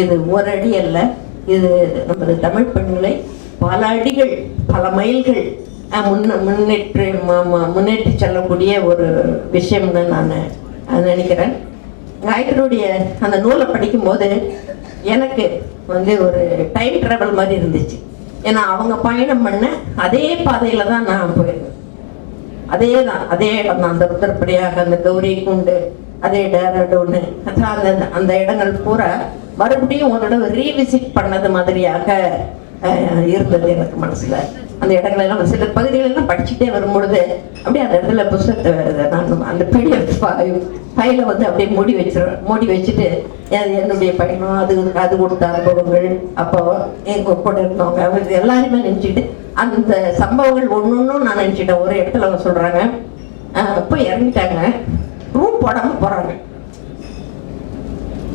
இது ஒரு அடி அல்ல, இது நமது தமிழ் பெண்களை பல அடிகள் பல மைல்கள் முன்னேற்றி செல்லக்கூடிய ஒரு விஷயம்னு நான் நினைக்கிறேன். காயத்ரியுடைய அந்த நூலை படிக்கும் போது எனக்கு வந்து ஒரு டைம் டிராவல் மாதிரி இருந்துச்சு. ஏன்னா அவங்க பயணம் பண்ண அதே பாதையில தான் நான் போயிருந்தேன். அதே இடம் தான், அந்த உத்தரப்படியாக அந்த கௌரி குண்டு, அதே டேரடூன்னு, அந்த இடங்கள் பூரா மறுபடியும் ஒரு தடவை ரீவிசிட் பண்ணது மாதிரியாக இருந்தது எனக்கு மனசுல. அந்த இடங்கள் எல்லாம் சில பகுதிகள் எல்லாம் படிச்சுட்டே வரும்பொழுது அப்படியே அந்த இடத்துல புத்தகத்தை நான் அந்த பிடிஎஃப் ஃபைலை வந்து அப்படியே மூடி வச்சுட்டு என்னுடைய பயணம், அது கொடுத்த அனுபவங்கள், அப்போ எங்க கூட இருந்தவங்க அவங்க எல்லாருமே நினைச்சுக்கிட்டு அந்த சம்பவங்கள் ஒன்னொன்னும் நான் நினைச்சிட்டேன். ஒரு இடத்துல அவங்க சொல்றாங்க, இப்போ இறங்கிட்டாங்க, ரூம் போடாம போறாங்க.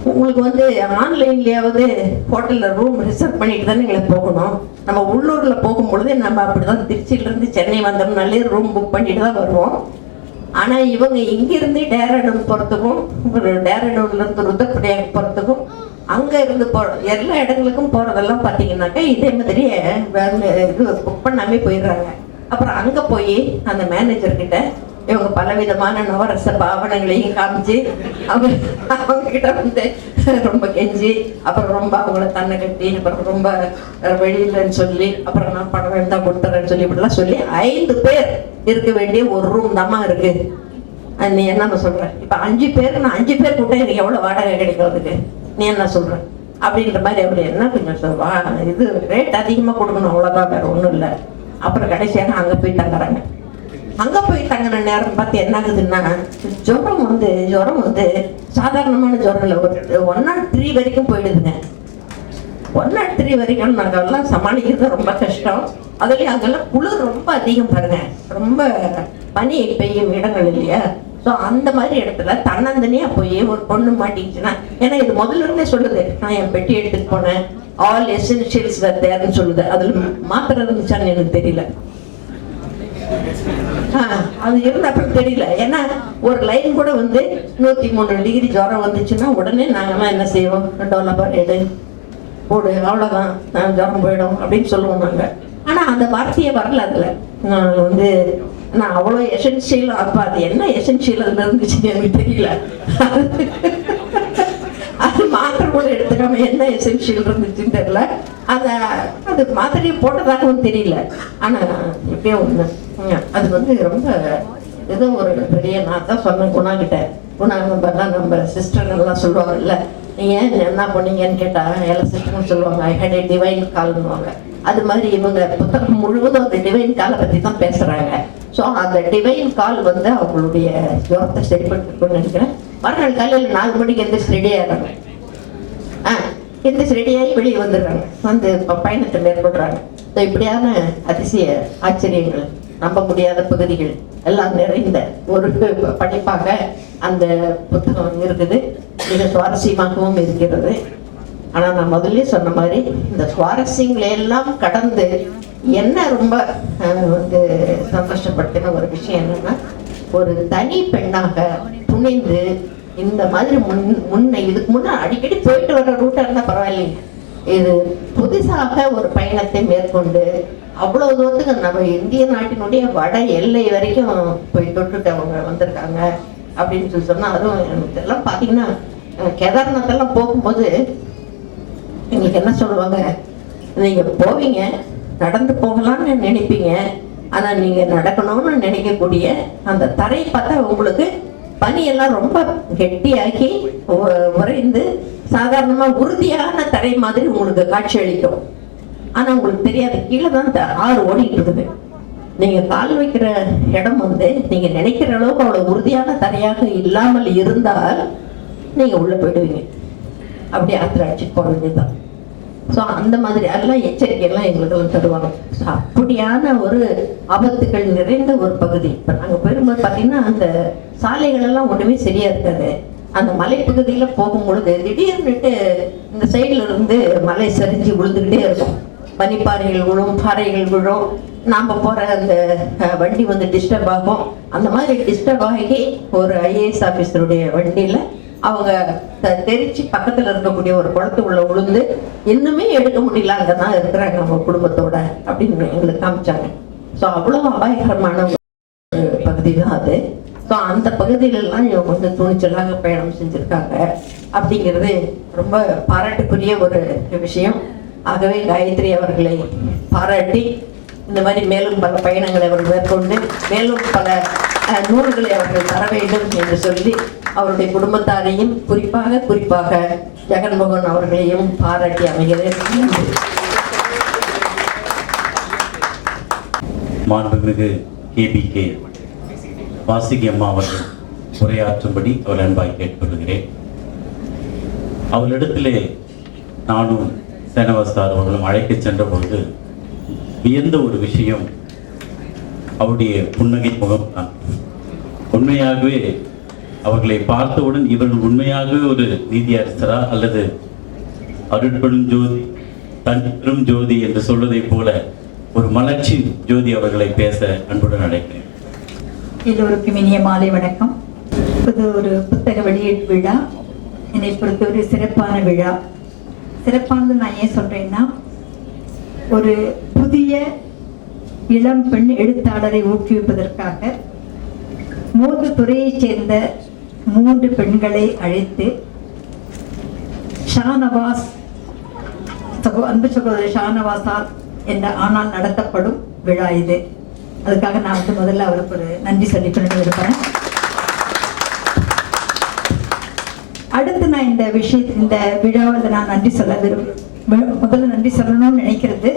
உங்களுக்கு வந்து ஆன்லைன்லயாவது ஹோட்டல்ல ரூம் ரிசர்வ் பண்ணிட்டு தானே எங்களை போகணும். நம்ம உள்ளூர்ல போகும்பொழுது நம்ம அப்படிதான் திருச்சியில இருந்து சென்னை வந்தோம்னாலே ரூம் புக் பண்ணிட்டு தான் வருவோம். ஆனா இவங்க இங்கிருந்து டேரடூன் போறதுக்கும், டேரடூன்ல இருந்து ருத்ரப்பிரயாக போறதுக்கும், அங்க இருந்து எல்லா இடங்களுக்கும் போறதெல்லாம் பாத்தீங்கன்னாக்கா இதே மாதிரியே இது புக் பண்ணாமே போயிடுறாங்க. அப்புறம் அங்க போய் அந்த மேனேஜர் கிட்ட இவங்க பலவிதமான நவரச பாவனைகளையும் காமிச்சு அவங்க கிட்ட வந்து ரொம்ப கெஞ்சி, அப்புறம் ரொம்ப அவங்கள தன்னை கட்டி, அப்புறம் ரொம்ப வெளியிலன்னு சொல்லி, அப்புறம் நான் படம் வேண்டாம் கொடுத்துறேன்னு சொல்லி இப்படிலாம் சொல்லி 5 பேர் இருக்க வேண்டிய ஒரு ரூம் தாமா இருக்கு. நீ என்ன சொல்ற? இப்ப 5 பேர், நான் 5 பேர் கூட்ட எனக்கு எவ்வளவு வாடகை கிடைக்கிறதுக்கு, நீ என்ன சொல்ற அப்படின்ற மாதிரி அவரு என்ன கொஞ்சம் சொல்வா, இது ரேட் அதிகமா கொடுக்கணும், அவ்வளவுதான், வேற ஒண்ணும் இல்லை. அப்புறம் கடைசியாக அங்க போய் தங்குறாங்க. அங்கே போய் தங்கின நேரம் பார்த்து என்ன ஆகுதுன்னா ஜுரம் வந்து சாதாரணமான ஜுரம் இல்லை, ஒரு 103 வரைக்கும் போயிடுதுங்க. 103 வரைக்கும் நாங்கள் எல்லாம் சமாளிக்கிறது ரொம்ப கஷ்டம். அதுலேயும் அங்கெல்லாம் குளிர் ரொம்ப அதிகம் பாருங்க, ரொம்ப பனி பெய்யும் இடங்கள் இல்லையா. ஸோ அந்த மாதிரி இடத்துல தன்னந்தனியாக போய் ஒரு பொண்ணு மாட்டிக்கிச்சுன்னா, ஏன்னா இது முதல்ல இருந்தே சொல்லுது, நான் என் பெட்டி எடுத்துட்டு போனேன், ஆல் எசென்ஷியல்ஸ் தேர்ன்னு சொல்லுது. அதில் மாத்திரை இருந்துச்சான்னு எனக்கு தெரியல. அது இருந்தப்பறம் தெரியல. ஏன்னா ஒரு லைன் கூட வந்து 103 டிகிரி ஜுரம் வந்துச்சுன்னா உடனே நாங்கெல்லாம் என்ன செய்வோம், டோலப்பர் எடு போடு, அவ்வளோதான் ஜுரம் போயிடும் அப்படின்னு சொல்லுவோம் நாங்கள். ஆனால் அந்த வார்த்தையே வரல. அதில் நான் வந்து நான் அவ்வளோ எசென்ஷியல், அப்போ அது என்ன எசென்ஷியல் அதில் இருந்துச்சுன்னு எனக்கு தெரியல. அது மாத்திரை கூட எடுத்துக்காம என்ன எசென்ஷியல் இருந்துச்சுன்னு தெரியல. அது மாத்திரையை போட்டதாகவும் தெரியல. ஆனால் எப்படியோ ஒன்று அது வந்து ரொம்ப ஏதோ ஒரு பெரிய, நான் தான் சொன்னேன் குணா நம்ம சிஸ்டர்லாம் சொல்லுவாங்கல்ல, நீங்கள் என்ன பண்ணீங்கன்னு கேட்டால் எல்லா சிஸ்டரும் சொல்லுவாங்க ஐ ஹேட் ஏ டிவைன் கால்னுவாங்க. அது மாதிரி இவங்க புத்தகம் முழுவதும் அந்த டிவைன் காலை பற்றி தான் பேசுகிறாங்க. ஸோ அந்த டிவைன் கால் வந்து அவங்களுடைய ஜுரத்தை சரிப்படுத்திருக்குன்னு நினைக்கிறேன். மறுநாள் காலையில் 4 மணிக்கு எந்திரிச்சு ரெடியாகிறாங்க. எந்திரிச்சு ரெடியாகி வெளியே வந்துடுறாங்க, வந்து பயணத்தை மேற்கொள்கிறாங்க. ஸோ இப்படியான அதிசய ஆச்சரியங்கள், நம்ப முடியாத பகுதிகள் எல்லாம் நிறைந்த ஒரு படிப்பாக அந்த புத்தகம் இருக்குது. மிக சுவாரஸ்யமாகவும் இருக்கிறது. ஆனால் நான் முதல்ல சொன்ன மாதிரி இந்த சுவாரஸ்யங்களை எல்லாம் கடந்து என்ன ரொம்ப வந்து சந்தோஷப்படுத்தின ஒரு விஷயம் என்னன்னா, ஒரு தனி பெண்ணாக துணிந்து இந்த மாதிரி இதுக்கு முன்னே அடிக்கடி போயிட்டு வர ரூட்டாக இருந்தால் பரவாயில்லைங்க, இது புதுசாக ஒரு பயணத்தை மேற்கொண்டு அவ்வளோ தூரத்துக்கு நம்ம இந்திய நாட்டினுடைய வட எல்லை வரைக்கும் போய் தொட்டுட்டு அவங்க வந்திருக்காங்க அப்படின்னு சொல்லி சொன்னால், அதுவும் இதெல்லாம் பார்த்தீங்கன்னா கேதார்நாத்தெல்லாம் போகும்போது எங்களுக்கு என்ன சொல்லுவாங்க, நீங்கள் போவீங்க, நடந்து போகலான்னு நினைப்பீங்க, ஆனால் நீங்கள் நடக்கணும்னு நினைக்கக்கூடிய அந்த தரை பார்த்தா உங்களுக்கு பனியெல்லாம் ரொம்ப கெட்டியாக்கி உறைந்து சாதாரணமாக உறுதியான தரை மாதிரி உங்களுக்கு காட்சி அளிக்கும். ஆனால் உங்களுக்கு தெரியாது, கீழே தான் ஆறு ஓடிட்டு இருக்குது. நீங்கள் கால் வைக்கிற இடம் வந்து நீங்கள் நினைக்கிற அளவுக்கு அவ்வளோ உறுதியான தரையாக இல்லாமல் இருந்தால் நீங்கள் உள்ளே போயிடுவீங்க, அப்படியே ஆத்திர அடிச்சுட்டு போக வேண்டியதுதான். ஸோ அந்த மாதிரி எல்லாம் எச்சரிக்கையெல்லாம் எங்களுக்கெல்லாம் தருவாங்க. ஸோ அப்படியான ஒரு ஆபத்துகள் நிறைந்த ஒரு பகுதி. இப்போ நாங்கள் போயிருக்கும்போது பார்த்தீங்கன்னா அந்த சாலைகள் எல்லாம் ஒன்றுமே சரியா இருக்காது. அந்த மலைப்பகுதியில் போகும்பொழுது திடீர்னுட்டு இந்த சைடில் இருந்து மலை சரிஞ்சு விழுந்துக்கிட்டே இருக்கும். பனிப்பாறைகள் விழும், பாறைகள் விழும், நாம் போகிற அந்த வண்டி வந்து டிஸ்டர்ப் ஆகும். அந்த மாதிரி டிஸ்டர்ப் ஆகி ஒரு ஐஏஎஸ் ஆஃபீஸருடைய வண்டியில் அவங்க தெரிச்சு பக்கத்தில் இருக்கக்கூடிய ஒரு குளத்துக்குள்ள விழுந்து இன்னுமே எடுக்க முடியல, அங்கே தான் இருக்கிறாங்க அவங்க குடும்பத்தோட அப்படின்னு எங்களுக்கு காமிச்சாங்க. ஸோ அவ்வளோ அபாயகரமான ஒரு பகுதி தான் அது. ஸோ அந்த பகுதியிலெல்லாம் இவங்க வந்து துணிச்சலாக பயணம் செஞ்சுருக்காங்க அப்படிங்கிறது ரொம்ப பாராட்டுக்குரிய ஒரு விஷயம். ஆகவே காயத்ரி அவர்களை பாராட்டி இந்த மாதிரி மேலும் பல பயணங்களை அவர்கள் மேற்கொண்டு மேலும் பல நூல்களை அவர்கள் தர வேண்டும் என்று சொல்லி அவருடைய குடும்பத்தாரையும் குறிப்பாக ஜெகன்மோகன் அவர்களையும் பாராட்டி அமைகிறேன். மாண்புமிகு KBK வாசுகி அம்மா அவர்கள் உரையாற்றும்படி அவர் அன்பாய் கேட்டுக்கொள்கிறேன். அவளிடத்திலே நானும் சேனவாசார் அவர்களும் அழைக்க சென்ற பொழுது வியந்த ஒரு விஷயம் அவருடைய புன்னகை முகம் தான். உண்மையாகவே அவர்களை பார்த்தவுடன் இவர்கள் உண்மையாகவே ஒரு நீதியரசரா அல்லது அருட்பெரும் ஜோதி தன்பெரும் ஜோதி என்று சொல்வதை போல ஒரு மலர்ச்சி ஜோதி அவர்களை பேச அன்புடன் அழைக்கிறேன். எல்லோருக்கும் இனிய மாலை வணக்கம். இது ஒரு புத்தக வெளியீட்டு விழா. என்னை பொறுத்த ஒரு சிறப்பான விழா. சிறப்பானது நான் ஏன் சொல்றேன்னா, ஒரு புதிய இளம் பெண் எழுத்தாளரை ஊக்குவிப்பதற்காக 3 துறையைச் சேர்ந்த 3 பெண்களை அழைத்து ஷானவாஸ் அன்பு சகோதரர் ஷானவாசார் என்ற ஆனால் நடத்தப்படும் விழா இது. அதுக்காக நான் வந்து முதல்ல அவருக்கு ஒரு நன்றி சொல்லிக்கணும்னு விரும்புகிறேன். அடுத்து நான் இந்த விழாவில் நான் நன்றி சொல்ல முதல்ல நன்றி சொல்லணும்னு நினைக்கிறது,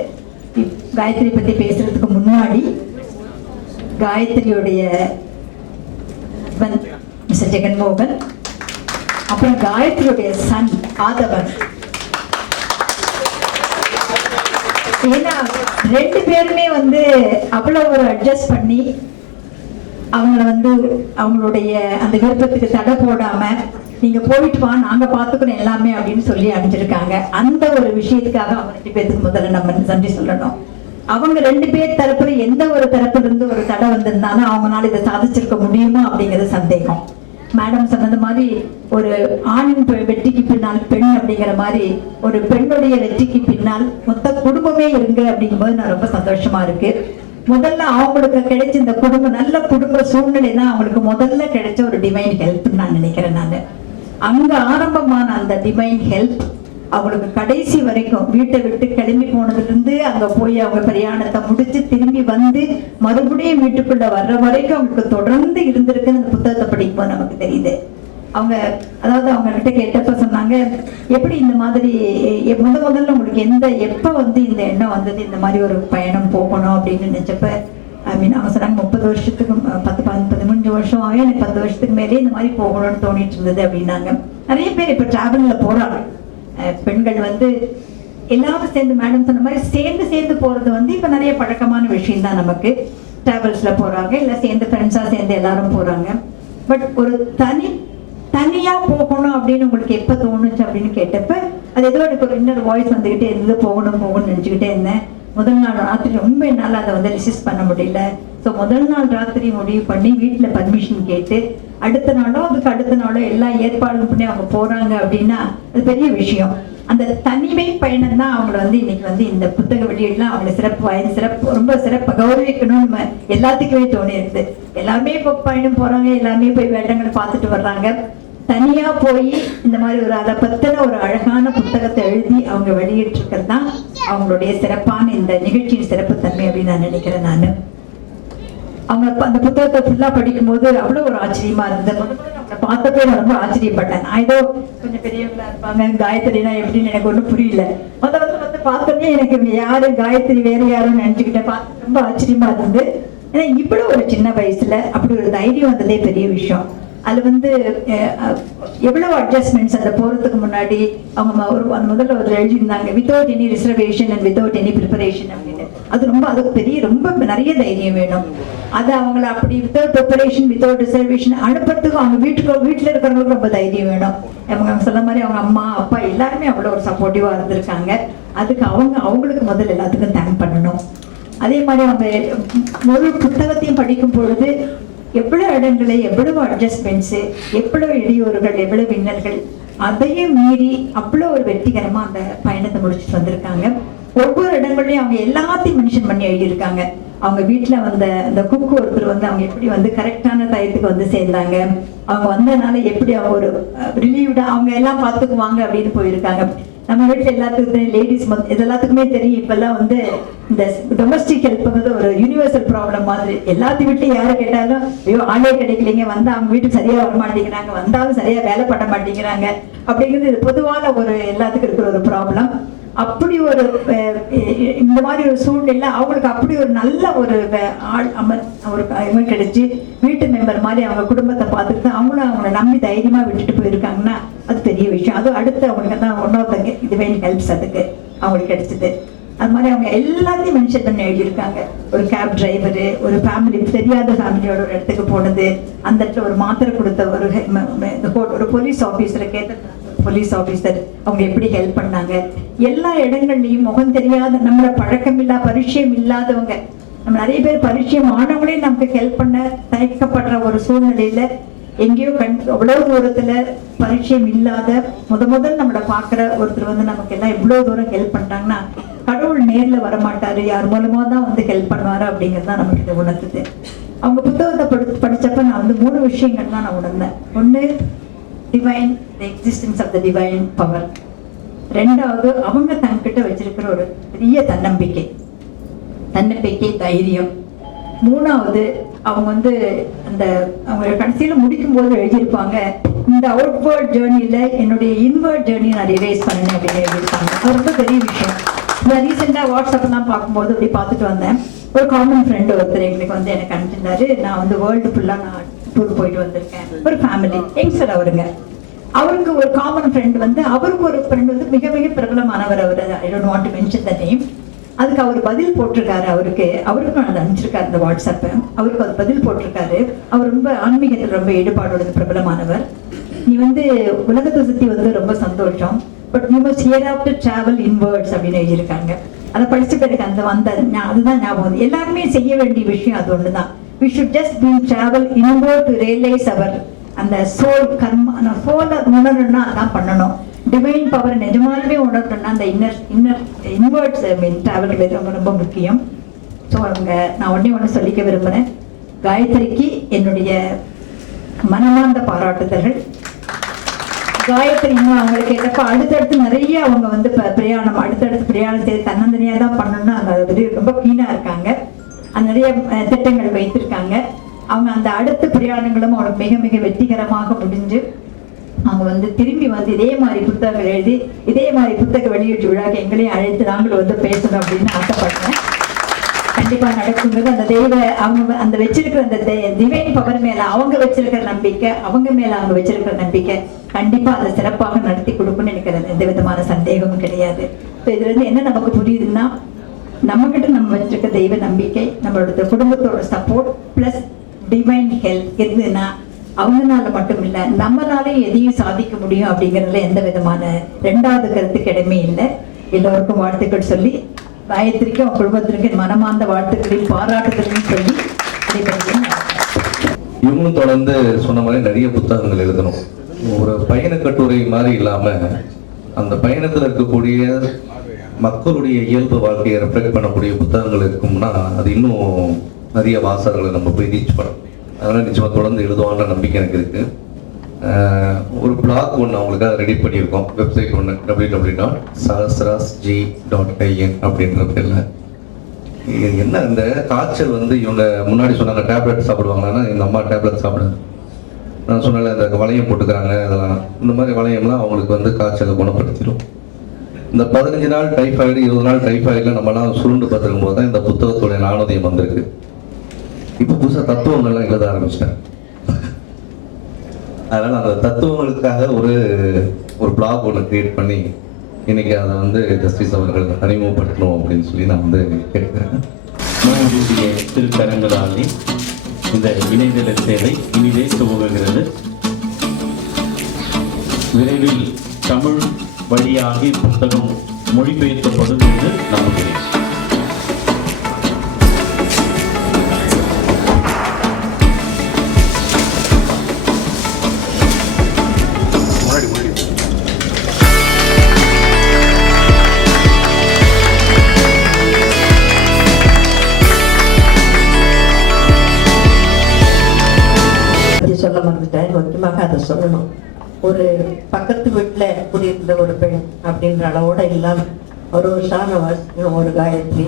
காயத்ரி பற்றி பேசுறதுக்கு முன்னாடி காயத்ரியுடைய மிஸ்டர் ஜெகன்மோகன், அப்புறம் காயத்ரியுடைய சன் ஆதவன். ஏன்னா 2 பேருமே அவ்வளவு ஒரு அட்ஜஸ்ட் பண்ணி அவங்கள அவங்களுடைய அந்த விருப்பத்துக்கு தடை போடாம நீங்க போயிட்டு வா, நாங்க பாத்துக்கணும் எல்லாமே அப்படின்னு சொல்லி அனுப்பிச்சிருக்காங்க. அந்த ஒரு விஷயத்துக்காக அவங்க 2 பேருக்கு முதல்ல நம்ம நன்றி சொல்லணும். அவங்க 2 பேர் தரப்புல எந்த ஒரு தரப்புல இருந்து ஒரு தடை வந்திருந்தாலும் அவங்களால இதை சாதிச்சிருக்க முடியுமா அப்படிங்கிறது சந்தேகம். மேடம் சொன்னது மாதிரி ஒரு ஆணின் வெற்றிக்கு பின்னால் பெண் அப்படிங்கிற மாதிரி ஒரு பெண்ணுடைய வெற்றிக்கு பின்னால் மொத்த குடும்பமே இருங்க அப்படிங்கும்போது நான் ரொம்ப சந்தோஷமா இருக்கு. முதல்ல அவங்களுக்கு கிடைச்ச இந்த நல்ல குடும்ப சூழ்நிலை தான் அவங்களுக்கு முதல்ல கிடைச்ச ஒரு டிவைன் ஹெல்ப் நான் நினைக்கிறேன். நான் அங்க ஆரம்பமான அந்த டிவைன் ஹெல்ப் அவங்களுக்கு கடைசி வரைக்கும் வீட்டை விட்டு கிளம்பி போனதுல இருந்து அங்க போய் அவங்க பிரயாணத்தை முடிச்சு திரும்பி மறுபடியும் வீட்டுக்குள்ள வர்ற வரைக்கும் அவங்களுக்கு தொடர்ந்து இருந்திருக்கு. அந்த புத்தகத்தை படிக்கும்போது நமக்கு தெரியுது. அவங்க கிட்ட கேட்டப்ப சொன்னாங்க, எப்படி இந்த மாதிரி முதல்ல உங்களுக்கு எப்ப இந்த எண்ணம் வந்தது இந்த மாதிரி ஒரு பயணம் போகணும் அப்படின்னு நினைச்சப்ப அவங்க சொன்னாங்க 30 வருஷத்துக்கு 15 வருஷம் ஆகும், எனக்கு 10 வருஷத்துக்கு மேலே இந்த மாதிரி போகணும்னு தோணிட்டு இருந்தது அப்படின்னாங்க. நிறைய பேர் இப்ப டிராவல்ல போறாங்க. பெண்கள் எல்லாரும் சேர்ந்து மேடம் சொன்ன மாதிரி சேர்ந்து போறது இப்ப நிறைய பழக்கமான விஷயம் தான். நமக்கு டிராவல்ஸ்ல போறாங்க, இல்ல சேர்ந்து ஃப்ரெண்ட்ஸா சேர்ந்து எல்லாரும் போறாங்க. பட் ஒரு தனியா போகணும் அப்படின்னு உங்களுக்கு எப்ப தோணுச்சு அப்படின்னு கேட்டப்ப அது ஏதோ எனக்கு ஒரு இன்னொரு வாய்ஸ் வந்துகிட்டே இருந்து போகணும்னு நினைச்சுக்கிட்டே இருந்தேன். முதல் நாள் ராத்திரி ரொம்ப என்னால் அதை ரெசிஸ்ட் பண்ண முடியல. ஸோ முதல் நாள் ராத்திரி முடிவு பண்ணி வீட்டில் பர்மிஷன் கேட்டு அடுத்த நாளோ எல்லா ஏற்பாடும் பண்ணி அவங்க போறாங்க அப்படின்னா அது பெரிய விஷயம். அந்த தனிமை பயணம் தான் அவங்களை இன்னைக்கு இந்த புத்தக வெளியீடுலாம் அவங்களை ரொம்ப சிறப்பு கௌரவிக்கணும்னு எல்லாத்துக்குமே தோணி இருக்குது. எல்லாருமே இப்போ பயணம் போறாங்க, எல்லாருமே போய் வேடங்களை பார்த்துட்டு வர்றாங்க. தனியா போய் இந்த மாதிரி அதை பத்தின ஒரு அழகான புத்தகத்தை எழுதி அவங்க வெளியிட்டு இருக்கிறது தான் அவங்களுடைய சிறப்பான இந்த நிகழ்ச்சியின் சிறப்பு தன்மை அப்படின்னு நான் நினைக்கிறேன். நான் அவங்க அந்த புத்தகத்தை ஃபுல்லா படிக்கும் போது அவ்வளவு ஒரு ஆச்சரியமா இருந்தது. அவங்களை பார்த்தப்பே நான் ரொம்ப ஆச்சரியப்பட்டேன். நான் ஏதோ கொஞ்சம் பெரியவங்களா இருப்பாங்க, காயத்ரினா எப்படின்னு எனக்கு ஒன்றும் புரியல. பார்த்தோன்னே எனக்கு யாரு காயத்ரி வேற யாரும் நினைச்சுக்கிட்டேன். பார்த்து ரொம்ப ஆச்சரியமா இருந்தது. ஏன்னா இவ்வளவு ஒரு சின்ன வயசுல அப்படி ஒரு தைரியம் வந்ததே பெரிய விஷயம். அது எவ்வளவு அட்ஜஸ்ட்மெண்ட்ஸ் அந்த போறதுக்கு முன்னாடி அவங்க முதல்ல எழுதியிருந்தாங்க, without any reservation and without any preparation அப்படின்னு. அது ரொம்ப நிறைய தைரியம் வேணும். அது அவங்களை அப்படி வித்தவுட் ப்ரிப்பரேஷன் வித்தவுட் ரிசர்வேஷன் அனுப்புறதுக்கு அவங்க வீட்டுல இருக்கிறவங்களுக்கு ரொம்ப தைரியம் வேணும். அவங்க சொல்ல மாதிரி அவங்க அம்மா அப்பா எல்லாருமே அவ்வளோ ஒரு சப்போர்ட்டிவா இருந்திருக்காங்க. அதுக்கு அவங்களுக்கு முதல்ல எல்லாத்துக்கும் தேங்க் பண்ணணும். அதே மாதிரி அவங்க முழு புத்தகத்தையும் படிக்கும் பொழுது எவ்வளவு இடங்களை, எவ்வளவு அட்ஜஸ்ட்மெண்ட்ஸ், எவ்வளவு இடையூறுகள், எவ்வளவு இன்னல்கள், அதையும் மீறி அவ்வளவு ஒரு வெற்றிகரமா அந்த பயணத்தை முடிச்சுட்டு வந்திருக்காங்க. ஒவ்வொரு இடங்களையும் அவங்க எல்லாத்தையும் மென்ஷன் பண்ணி எழுதியிருக்காங்க. அவங்க வீட்டுல அந்த குக்கு ஒருத்தர் அவங்க எப்படி கரெக்டான டயத்துக்கு சேர்ந்தாங்க, அவங்க வந்ததுனால எப்படி அவங்க ஒரு ரிலீவ்டா அவங்க எல்லாம் பார்த்துக்குவாங்க அப்படின்னு போயிருக்காங்க. நம்ம வீட்டுல எல்லாத்துக்கும் லேடிஸ் இது எல்லாத்துக்குமே தெரியும். இப்பெல்லாம் இந்த டொமஸ்டிக் ஹெல்ப்ங்கிறது ஒரு யூனிவர்சல் ப்ராப்ளம் மாதிரி. எல்லாத்து வீட்லயும் யாரை கேட்டாலும் ஐயோ ஆளே கிடைக்கலைங்க, அவங்க வீட்டுக்கு சரியா வர மாட்டேங்கிறாங்க, வந்தாலும் சரியா வேலை பண்ண மாட்டேங்கிறாங்க அப்படிங்கிறது இது பொதுவான ஒரு எல்லாத்துக்கும் இருக்கிற ஒரு ப்ராப்ளம். அப்படி ஒரு இந்த மாதிரி ஒரு சூழ்நிலை அவங்களுக்கு அப்படி ஒரு நல்ல ஒரு ஆள் கிடைச்சி வீட்டு மெம்பர் மாதிரி அவங்க குடும்பத்தை பார்த்துட்டு அவங்கள நம்பி தைரியமா விட்டுட்டு போயிருக்காங்கன்னா அது பெரிய விஷயம். அது அடுத்து அவங்களுக்கு தான் ஒன்னொருத்தங்க டிவைன் ஹெல்ப்ஸ் அதுக்கு அவங்களுக்கு கிடைச்சது. அது மாதிரி அவங்க எல்லாத்தையும் மென்ஷன் பண்ணி எழுதியிருக்காங்க. ஒரு கேப் டிரைவரு, ஒரு ஃபேமிலி தெரியாத ஃபேமிலியோட ஒரு இடத்துக்கு போனது, அந்த இடத்துல ஒரு மாத்திரை கொடுத்த ஒரு போலீஸ் ஆஃபீஸரை கேட்ட போலீஸ் ஆபீசர் அவங்க எப்படி ஹெல்ப் பண்ணாங்க. எல்லா இடங்கள்லயும் முகம் தெரியாத நம்மள பழக்கம் பரிச்சயம் இல்லாதவங்க, நம்ம நிறைய பேர் பரிச்சயம் ஆனவங்களே நமக்கு ஹெல்ப் பண்ண தயக்கப்படுற ஒரு சூழ்நிலையில எங்கேயோ அவ்வளவு தூரத்துல பரிச்சயம் இல்லாத முதல் நம்மளை பாக்குற ஒருத்தர் நமக்கு எல்லாம் இவ்வளவு தூரம் ஹெல்ப் பண்றாங்கன்னா கடவுள் நேர்ல வரமாட்டாரு, யார் மூலமா தான் ஹெல்ப் பண்ணுவாரு அப்படிங்கறதுதான் நமக்கு இதை உணர்த்துது. அவங்க புத்தகத்தை படிச்சப்ப நான் 3 விஷயங்கள் தான் நான் உணர்ந்தேன். ஒண்ணு, divine, the existence of the divine power. ரெண்டாவது, அவங்க தங்கிட்ட வச்சிருக்கிற ஒரு பெரிய தன்னம்பிக்கை, தைரியம். மூணாவது, அவங்க அந்த அவங்க கடைசியில முடிக்கும் போது எழுதியிருப்பாங்க, இந்த அவுட்வர்ட் ஜேர்னில என்னுடைய இன்வர்ட் ஜேர்னி நான் ரிவைஸ் பண்ணேன் அப்படின்னு எழுதியிருப்பாங்க. ரொம்ப பெரிய விஷயம். நான் ரீசெண்டாக வாட்ஸ்அப்லாம் பார்க்கும்போது அப்படி பார்த்துட்டு வந்தேன். ஒரு காமன் ஃப்ரெண்டு ஒருத்தர் எங்களுக்கு வந்து எனக்கு அனுப்பிச்சிருந்தாரு. நான் வந்து வேர்ல்டு ஃபுல்லாக நான் டூர் போயிட்டு வந்திருக்கேன். ஒரு ஃபேமிலி யங்ஸ்டர் அவருங்க. அவருக்கு ஒரு காமன் ஃப்ரெண்ட் வந்து, அவருக்கு ஒரு ஃப்ரெண்ட் வந்து மிக மிக பிரபலமானவர். அவர் I don't want to mention the name. அதுக்கு அவர் பதில் போட்டிருக்காரு. அவருக்கும் அதை அனுப்பிச்சிருக்காரு இந்த வாட்ஸ்அப்பை. அவருக்கு அது பதில் போட்டிருக்காரு. அவர் ரொம்ப ஆன்மீகத்தில் ரொம்ப ஈடுபாடு பிரபலமானவர். நீ வந்து உலகத்தை சுற்றி வந்து ரொம்ப சந்தோஷம், but you must hear of to travel inwards அப்படின்னு எழுதியிருக்காங்க. அதை படிச்ச பிறகு அதுதான் ஞாபகம். எல்லாருமே செய்ய வேண்டிய விஷயம் அது ஒண்ணுதான். we should just be travel inward to realize our அந்த சோல் கர்ம சோலை உணரணும்னா அதான் பண்ணணும். டிவைன் பவர் நிஜமாலுமே உணரணும்னா அந்த இன்வர்ட்ஸ் டிராவல் ரொம்ப ரொம்ப முக்கியம். ஸோ நான் ஒன்று சொல்லிக்க விரும்புகிறேன். காயத்ரிக்கு என்னுடைய மனமார்ந்த பாராட்டுதல்கள். காயத்ரி இன்னும் அவங்களுக்கு எதப்ப அடுத்தடுத்து நிறைய அவங்க வந்து அடுத்தடுத்து பிரயாணம் செய்து தன்னந்தனியாக தான் பண்ணணும்னு அந்த ரொம்ப கீனாக இருக்காங்க. அந்த நிறைய திட்டங்கள் வைத்திருக்காங்க. அவங்க அந்த அடுத்த பிரயாணங்களும் அவங்களுக்கு மிக மிக வெற்றிகரமாக முடிஞ்சு அவங்க வந்து திரும்பி வந்து இதே மாதிரி புத்தகங்கள் எழுதி இதே மாதிரி புத்தக வெளியீட்டு விழாக்கு எங்களையும் அழைத்து நாங்கள் வந்து பேசணும் அப்படின்னு ஆசைப்படுறேன். கண்டிப்பா நடக்குங்கிறது அந்த அவங்க அந்த வச்சிருக்கிற அந்த டிவைன் பவர் மேல அவங்க வச்சிருக்கிற நம்பிக்கை, அவங்க மேல அவங்க வச்சிருக்கிற நம்பிக்கை கண்டிப்பா அதை சிறப்பாக நடத்தி கொடுக்கும்னு எனக்கு எந்த விதமான சந்தேகமும் கிடையாது. இதுல இருந்து என்ன நமக்கு புரியுதுன்னா, நம்ம கிட்ட நம்ம வச்சிருக்க தெய்வ நம்பிக்கை, நம்மளோட குடும்பத்தோட சப்போர்ட் பிளஸ் டிவைன் ஹெல்ப் இருந்ததுன்னா அவங்கனால மட்டும் இல்லை நம்மளாலே எதையும் சாதிக்க முடியும் அப்படிங்கிறதுல எந்த விதமான ரெண்டாவது கருத்துக்கு இடமே இல்லை. எல்லோருக்கும் வாழ்த்துக்கள் சொல்லி, காயத்ரிக்கும் குடும்பத்திற்கு மனமார்ந்த வாழ்த்துக்களையும் பாராட்டுதலையும் சொல்லி இவங்களும் தொடர்ந்து சொன்ன மாதிரி நிறைய புத்தகங்கள் எழுதணும். ஒரு பயண கட்டுரை மாதிரி இல்லாம அந்த பயணத்தில் இருக்கக்கூடிய மக்களுடைய இயல்பு வாழ்க்கையை ரெஃப்ளெக்ட் பண்ணக்கூடிய புத்தகங்கள் இருக்கும்னா அது இன்னும் நிறைய வாசகர்களை நம்ம போய் ரீச் பண்ணணும். அதனால நிச்சயமா தொடர்ந்து எழுதுவான்ற நம்பிக்கை எனக்கு இருக்கு. ஒரு பிளாக் ஒன்று அவங்களுக்காக ரெடி பண்ணியிருக்கோம். வெப்சைட் ஒன்று www.sahasrasgee.in அப்படின்ற பேரில். என்ன இந்த காய்ச்சல் வந்து இவங்க முன்னாடி சொன்னாங்க டேப்லெட் சாப்பிடுவாங்கன்னா இந்த அம்மா டேப்லெட் சாப்பிடுங்க. நான் சொன்னால இந்த வளையம் போட்டுக்கிறாங்க, இதெல்லாம் இந்த மாதிரி வளையம்லாம் அவங்களுக்கு வந்து காய்ச்சலை குணப்படுத்திடும். இந்த 15 நாள் டைஃபாய்டு 20 நாள் டைஃபாய்டில் நம்மளாம் சுருண்டு பார்த்துருக்கும் போது தான் இந்த புத்தகத்துடைய நாணயம் வந்திருக்கு. இப்போ புதுசாக தத்துவங்கள்லாம் எழுத ஆரம்பிச்சிட்டேன். அதனால் அந்த தத்துவங்களுக்காக ஒரு பிளாக் ஒன்று கிரியேட் பண்ணி இன்னைக்கு அதை வந்து ஜஸ்டிஸ் அவர்கள் அறிமுகப்படுத்தணும் அப்படின்னு சொல்லி நான் வந்து கேட்கிறேன். திருக்கரங்களாலே இந்த இணையதள சேவை இனிதே துவங்குகிறது. விரைவில் தமிழ் வழியாக புத்தகம் மொழிபெயர்க்கப்படும் என்று நம்புகிறேன். சொல்ல மறந்துட்டேன், முக்கியமாக அதை சொல்லணும். ஒரு பக்கத்து வீட்டில் குடியிருந்த ஒரு பெண் அப்படின்ற அளவோட இல்லாமல் ஒரு ஷானவாஸ், ஒரு காயத்ரி,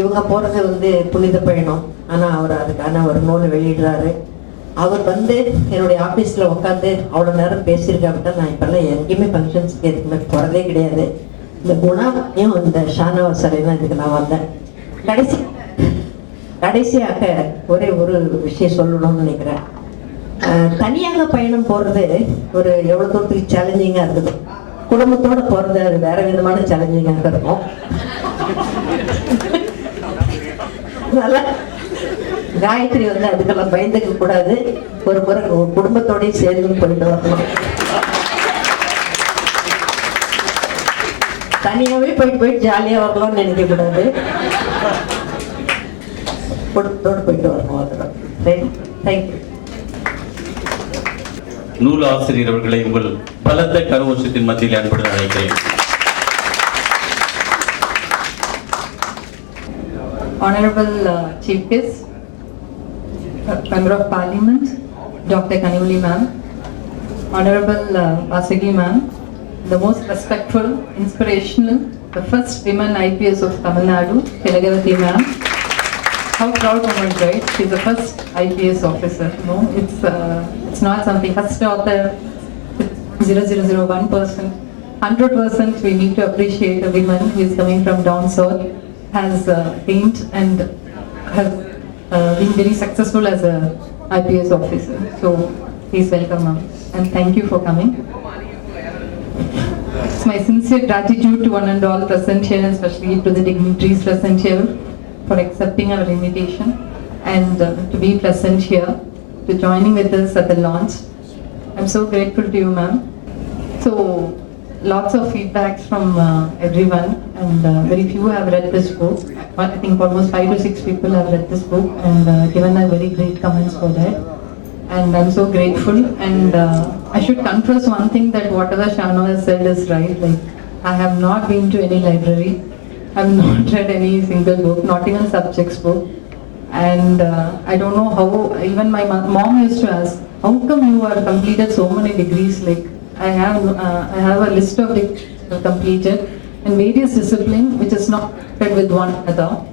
இவங்க போகிறது வந்து புனித பயணம். ஆனால் அவர் அதுக்கான ஒரு நூலை வெளியிடுறாரு. அவர் வந்து என்னுடைய ஆஃபீஸில் உட்காந்து அவ்வளோ நேரம் பேசியிருக்கா அப்படின்னா நான் இப்போல்லாம் எங்கேயுமே ஃபங்க்ஷன்ஸ்க்கு எதுக்குமே போகிறதே கிடையாது. இந்த குணாவையும் இந்த ஷானவாஸ் தான் இதுக்கு நான் வந்தேன். கடைசியாக ஒரே ஒரு விஷயம் சொல்லணும்னு நினைக்கிறேன். தனியாக பயணம் போகிறது ஒரு எவ்வளோ தூரத்துக்கு சேலஞ்சிங்காக இருக்குது. குடும்பத்தோடு போகிறது அது வேற விதமான சேலஞ்சிங்காக இருக்கும். அதனால காயத்ரி வந்து அதுக்கெல்லாம் பயந்துக்க கூடாது. ஒரு முறை குடும்பத்தோடய சேர்ந்து போயிட்டு வரணும். தனியாகவே போயிட்டு ஜாலியாக வரலாம்னு நினைக்க கூடாது. குடும்பத்தோடு போயிட்டு வரணும். அதெல்லாம் தேங்க்யூ. நூல் ஆசிரியர் அவர்களை உங்கள் பலத்த கரகோஷத்தின் மத்தியில் அன்புடன் அழைக்கிறேன். Honorable Chief Guest, Member of Parliament, Dr. Kanivuli ma'am, Honorable Vasagi ma'am, the most respectful, inspirational, the first women IPS of Tamil Nadu, Thilagavathi ma'am. How proud moment, right? She's the first IPS officer. No, it's not something. First author, 0001%. 100% we need to appreciate a woman who is coming from down south, has gained and has been very successful as a IPS officer. So please welcome ma'am and thank you for coming. It's my sincere gratitude to one and all present here, especially to the dignitaries present here for accepting our invitation and to be present here, to joining with us at the launch. I'm so grateful to you ma'am. So lots of feedbacks from everyone and very few have read this book. I think almost 5 to 6 people have read this book and given a very great comments for that. And I'm so grateful and I should confess one thing, that whatever Shano has said is right. Like, I have not been to any library. I have not read any single book, not even subjects book. And I don't know how, even my mom used to ask, how come you are completed so many degrees? Like, I have a list of degrees completed in various disciplines which is not connected with one another.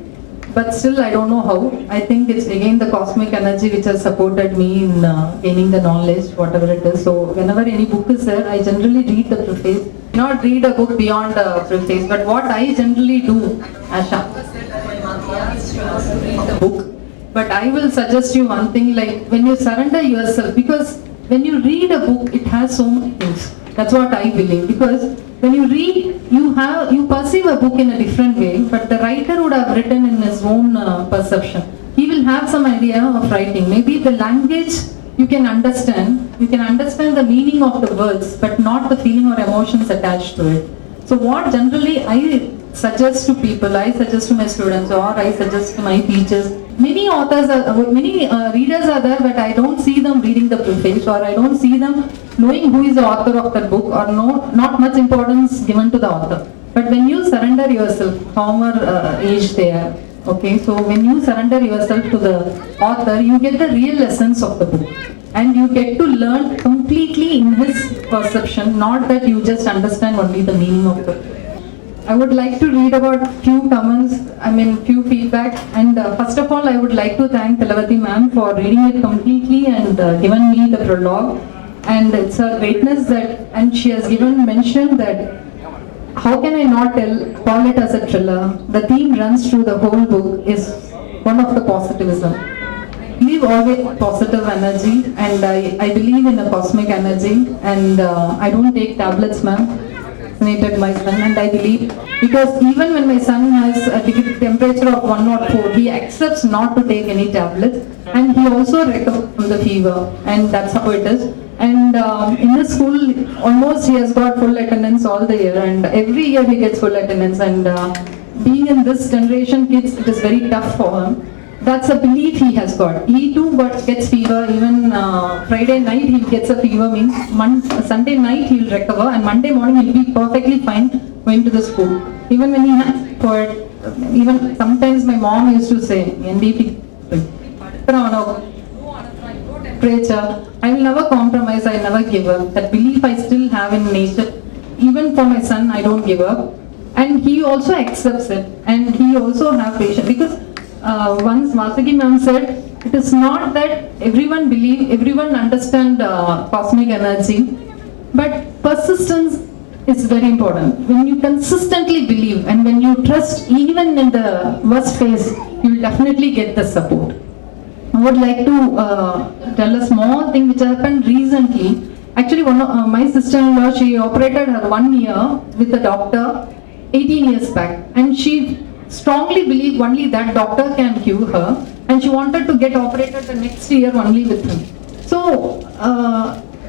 But still, I don't know how. I think it's again the cosmic energy which has supported me in gaining the knowledge, whatever it is. So whenever any book is there, I generally read the preface. Not read a book beyond the preface, but what I generally do, Asha, read the book. But I will suggest you one thing, like when you surrender yourself, because when you read a book, it has so many things. That's what I believe. Because when you read, you perceive a book in a different way, but the writer would have written in his own perception. He will have some idea of writing. Maybe the language you can understand the meaning of the words, but not the feeling or emotions attached to it. So what generally I suggest to people, I suggest to my students, or I suggest to my teachers, many readers are there, but I don't see them reading the preface, or I don't see them knowing who is the author of that book, or not much importance given to the author. But when you surrender yourself, however age they are, okay, so when you surrender yourself to the author, you get the real essence of the book. And you get to learn completely in his perception, not that you just understand only the meaning of the book. I would like to read about few comments, few feedback. And first of all, I would like to thank Thilagavathi ma'am for reading it completely and given me the prologue. And it's her greatness that, and she has mentioned that, how can I not call it as a thriller? The theme runs through the whole book is one of the positivism. Believe always positive energy, and I believe in a cosmic energy, and I don't take tablets, ma'am. Vaccinated my son, and I believe, because even when my son has a temperature of 104, he accepts not to take any tablets, and he also recovers from the fever, and that's how it is. And in the school, almost he has got full attendance all the year, and every year he gets full attendance. And being in this generation kids, it is very tough for him. That's a belief he has got. He too gets fever. Even Friday night he gets a fever, means Sunday night he will recover, and Monday morning he'll be perfectly fine going to the school. Even when he has even sometimes my mom used to say, NDP, temperature, I will never compromise, I never give up. That belief I still have in nature. Even for my son, I don't give up. And he also accepts it, and he also have patience, because once Vasagi ma'am said, it is not that everyone understand cosmic energy, but persistence is very important. When you consistently believe and when you trust, even in the worst phase, you will definitely get the support. I would like to tell a small thing which happened recently. Actually, my sister-in-law, she operated her 1 year with a doctor 18 years back, and she strongly believed only that doctor can cure her, and she wanted to get operated the next year only with him. So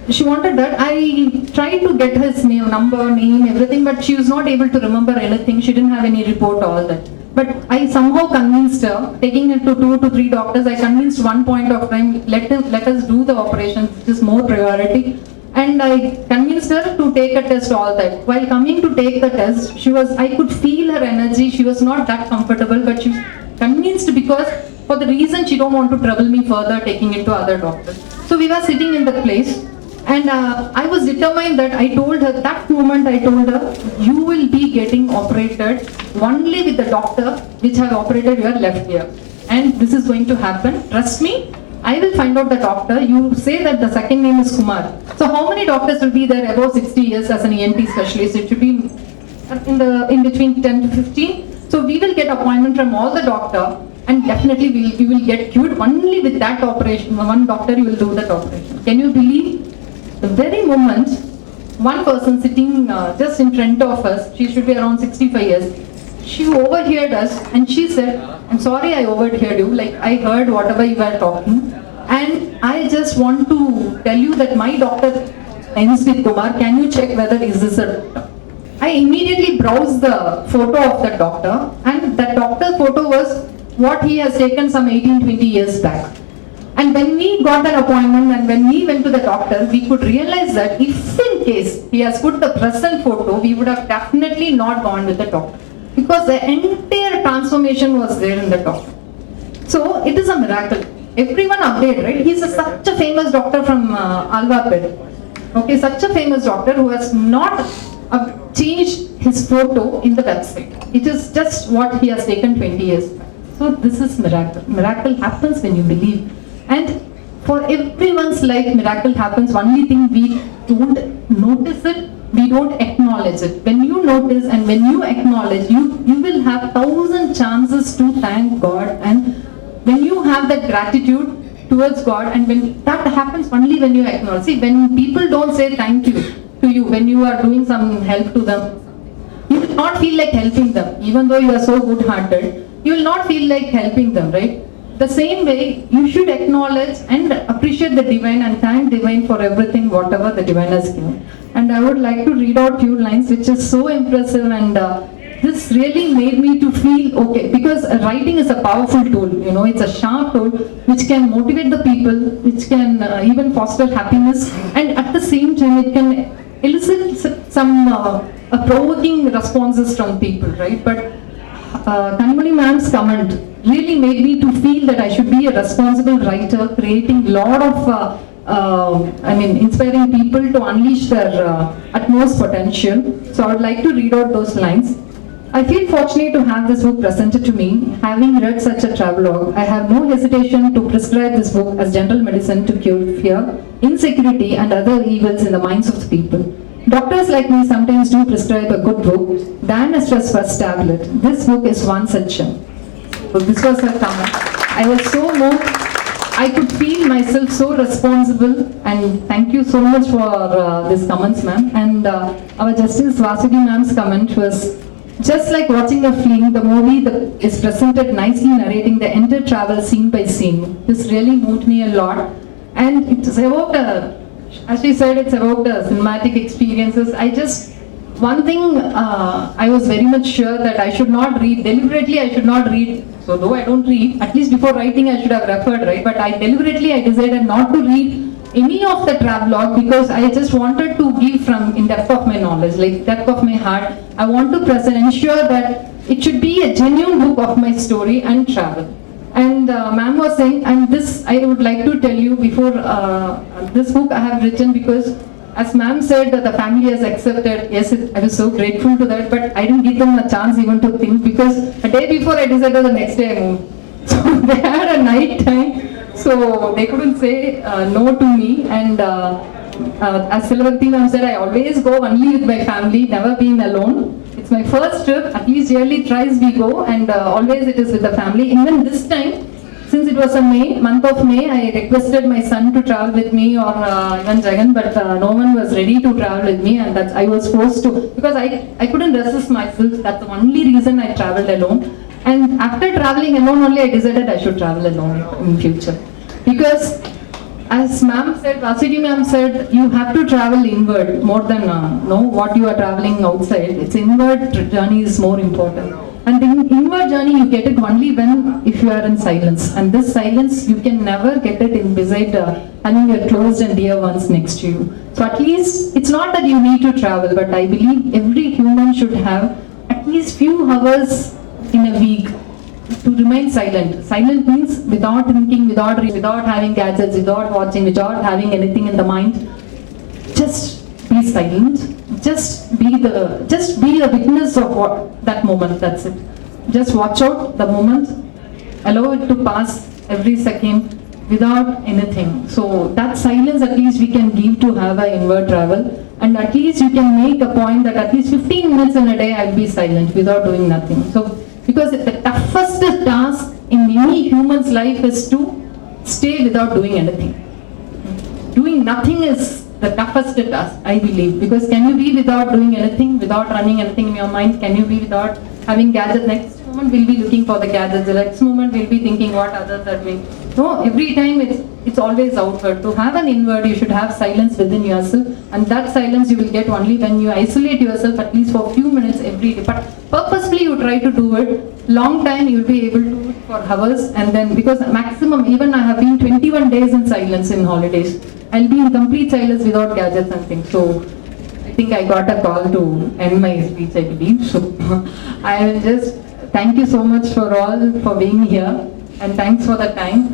she wanted that. I tried to get his name, everything, but she was not able to remember anything. She didn't have any report, all that. But I somehow convinced her, taking it to 2 to 3 doctors, I convinced one point of time, let us do the operation, it is more priority. And I convinced her to take a test, all that. While coming to take the test, I could feel her energy. She was not that comfortable, but she was convinced, because for the reason she don't want to trouble me further taking it to other doctors. So we were sitting in the place, and I was determined that I told her, that moment I told her, you will be getting operated only with the doctor which have operated your left ear. And this is going to happen. Trust me, I will find out the doctor. You say that the second name is Kumar. So how many doctors will be there above 60 years as an ENT specialist? It should be in between 10 to 15. So we will get appointment from all the doctor, and definitely you will get cured only with that operation. One doctor you will do that operation. Can you believe? The very moment one person sitting just in front of us, she should be around 65 years, she overheard us and she said, I'm sorry I overheard you, like I heard whatever you were talking, and I just want to tell you that my doctor ends with Kumar, can you check whether is this a doctor? I immediately browsed the photo of the doctor, and that doctor's photo was what he has taken some 18-20 years back. And when we got an appointment and when we went to the doctor, we could realize that if in case he has put the present photo, we would have definitely not gone with the doctor, because the entire transformation was there in the doctor. So it is a miracle. Everyone updated, right? He's such a famous doctor from Alvapet. Okay, such a famous doctor who has not changed his photo in the website. It is just what he has taken 20 years back. So this is miracle. Miracle happens when you believe. And for everyone's life, miracle happens. Only thing, we don't notice it, we don't acknowledge it. When you notice and when you acknowledge, you will have 1,000 chances to thank God. And when you have that gratitude towards God, and when that happens only when you acknowledge. See, when people don't say thank you to you, when you are doing some help to them, you will not feel like helping them. Even though you are so good-hearted, you will not feel like helping them, right? The same way, you should acknowledge and appreciate the divine and thank divine for everything, whatever the divine has given. And I would like to read out few lines which is so impressive, and this really made me to feel okay, because writing is a powerful tool, you know, it's a sharp tool which can motivate the people, which can even foster happiness, and at the same time it can elicit some provoking responses from people, right? But Kanmani ma'am's comment really made me to feel that I should be a responsible writer, creating a lot of, inspiring people to unleash their utmost potential. So I would like to read out those lines. I feel fortunate to have this book presented to me. Having read such a travelogue, I have no hesitation to prescribe this book as general medicine to cure fear, insecurity, and other evils in the minds of the people. Doctors like me sometimes do prescribe a good book than a stress first tablet. This book is one such. So this was her comment. I was so moved. I could feel myself so responsible, and thank you so much for this comments, ma'am. And our Justice Vasudhi ma'am's comment was just like watching a film. The movie is presented nicely, narrating the entire travel scene by scene. This really moved me a lot, and it evoked as she said, it's evoked cinematic experiences. One thing I was very much sure that I should not read, deliberately I should not read. So though I don't read, at least before writing I should have referred, right? But I decided not to read any of the travelogue, because I just wanted to give from in depth of my knowledge, like depth of my heart. I want to ensure that it should be a genuine book of my story and travel. And ma'am was saying, and this I would like to tell you before this book I have written, because as ma'am said that the family has accepted, yes, I was so grateful to that, but I didn't give them a chance even to think, because a day before I decided, the next day I moved. So they had a night time, so they couldn't say no to me. And as Thilagavathi ma'am said, I always go only with my family, never been alone. It's my first trip, at least yearly thrice we go, and always it is with the family. Even this time, since it was a month of May, I requested my son to travel with me, or even Jagan, but no one was ready to travel with me, and I was forced to, because I couldn't resist myself. That's the only reason I traveled alone. And after traveling alone only, I decided I should travel alone in future. Because as ma'am said, Vasudhi ma'am said, you have to travel inward more than what you are traveling outside. It's inward journey is more important. And the inward journey you get it only if you are in silence. And this silence you can never get it in beside having your close and dear ones next to you. So at least it's not that you need to travel, but I believe every human should have at least few hours in a week to remain silent. Silent means without thinking, without having gadgets, without watching, without having anything in the mind. Just be silent. Just be a witness of that moment. That's it. Just watch out the moment. Allow it to pass every second. without anything. So that silence at least we can give to have a inward travel, and at least you can make a point that at least 15 minutes in a day I'll be silent without doing nothing. So because the toughest task in any human's life is to stay without doing anything. Doing nothing is the toughest task, I believe, because can you be without doing anything, without running anything in your mind? Can you be without having gadgets? Next moment we'll be looking for the gadgets, the next moment we'll be thinking what others are doing. No, every time it's always outward. To have an inward, you should have silence within yourself, and that silence you will get only when you isolate yourself at least for a few minutes every day. But purposefully you try to do it, long time you'll be able to do it for hours, and then because maximum, even I have been 21 days in silence in holidays. I'll be in complete silence without gadgets and things. So I think I got a call to end my speech, I believe. So I will just thank you so much for all for being here, and thanks for the time.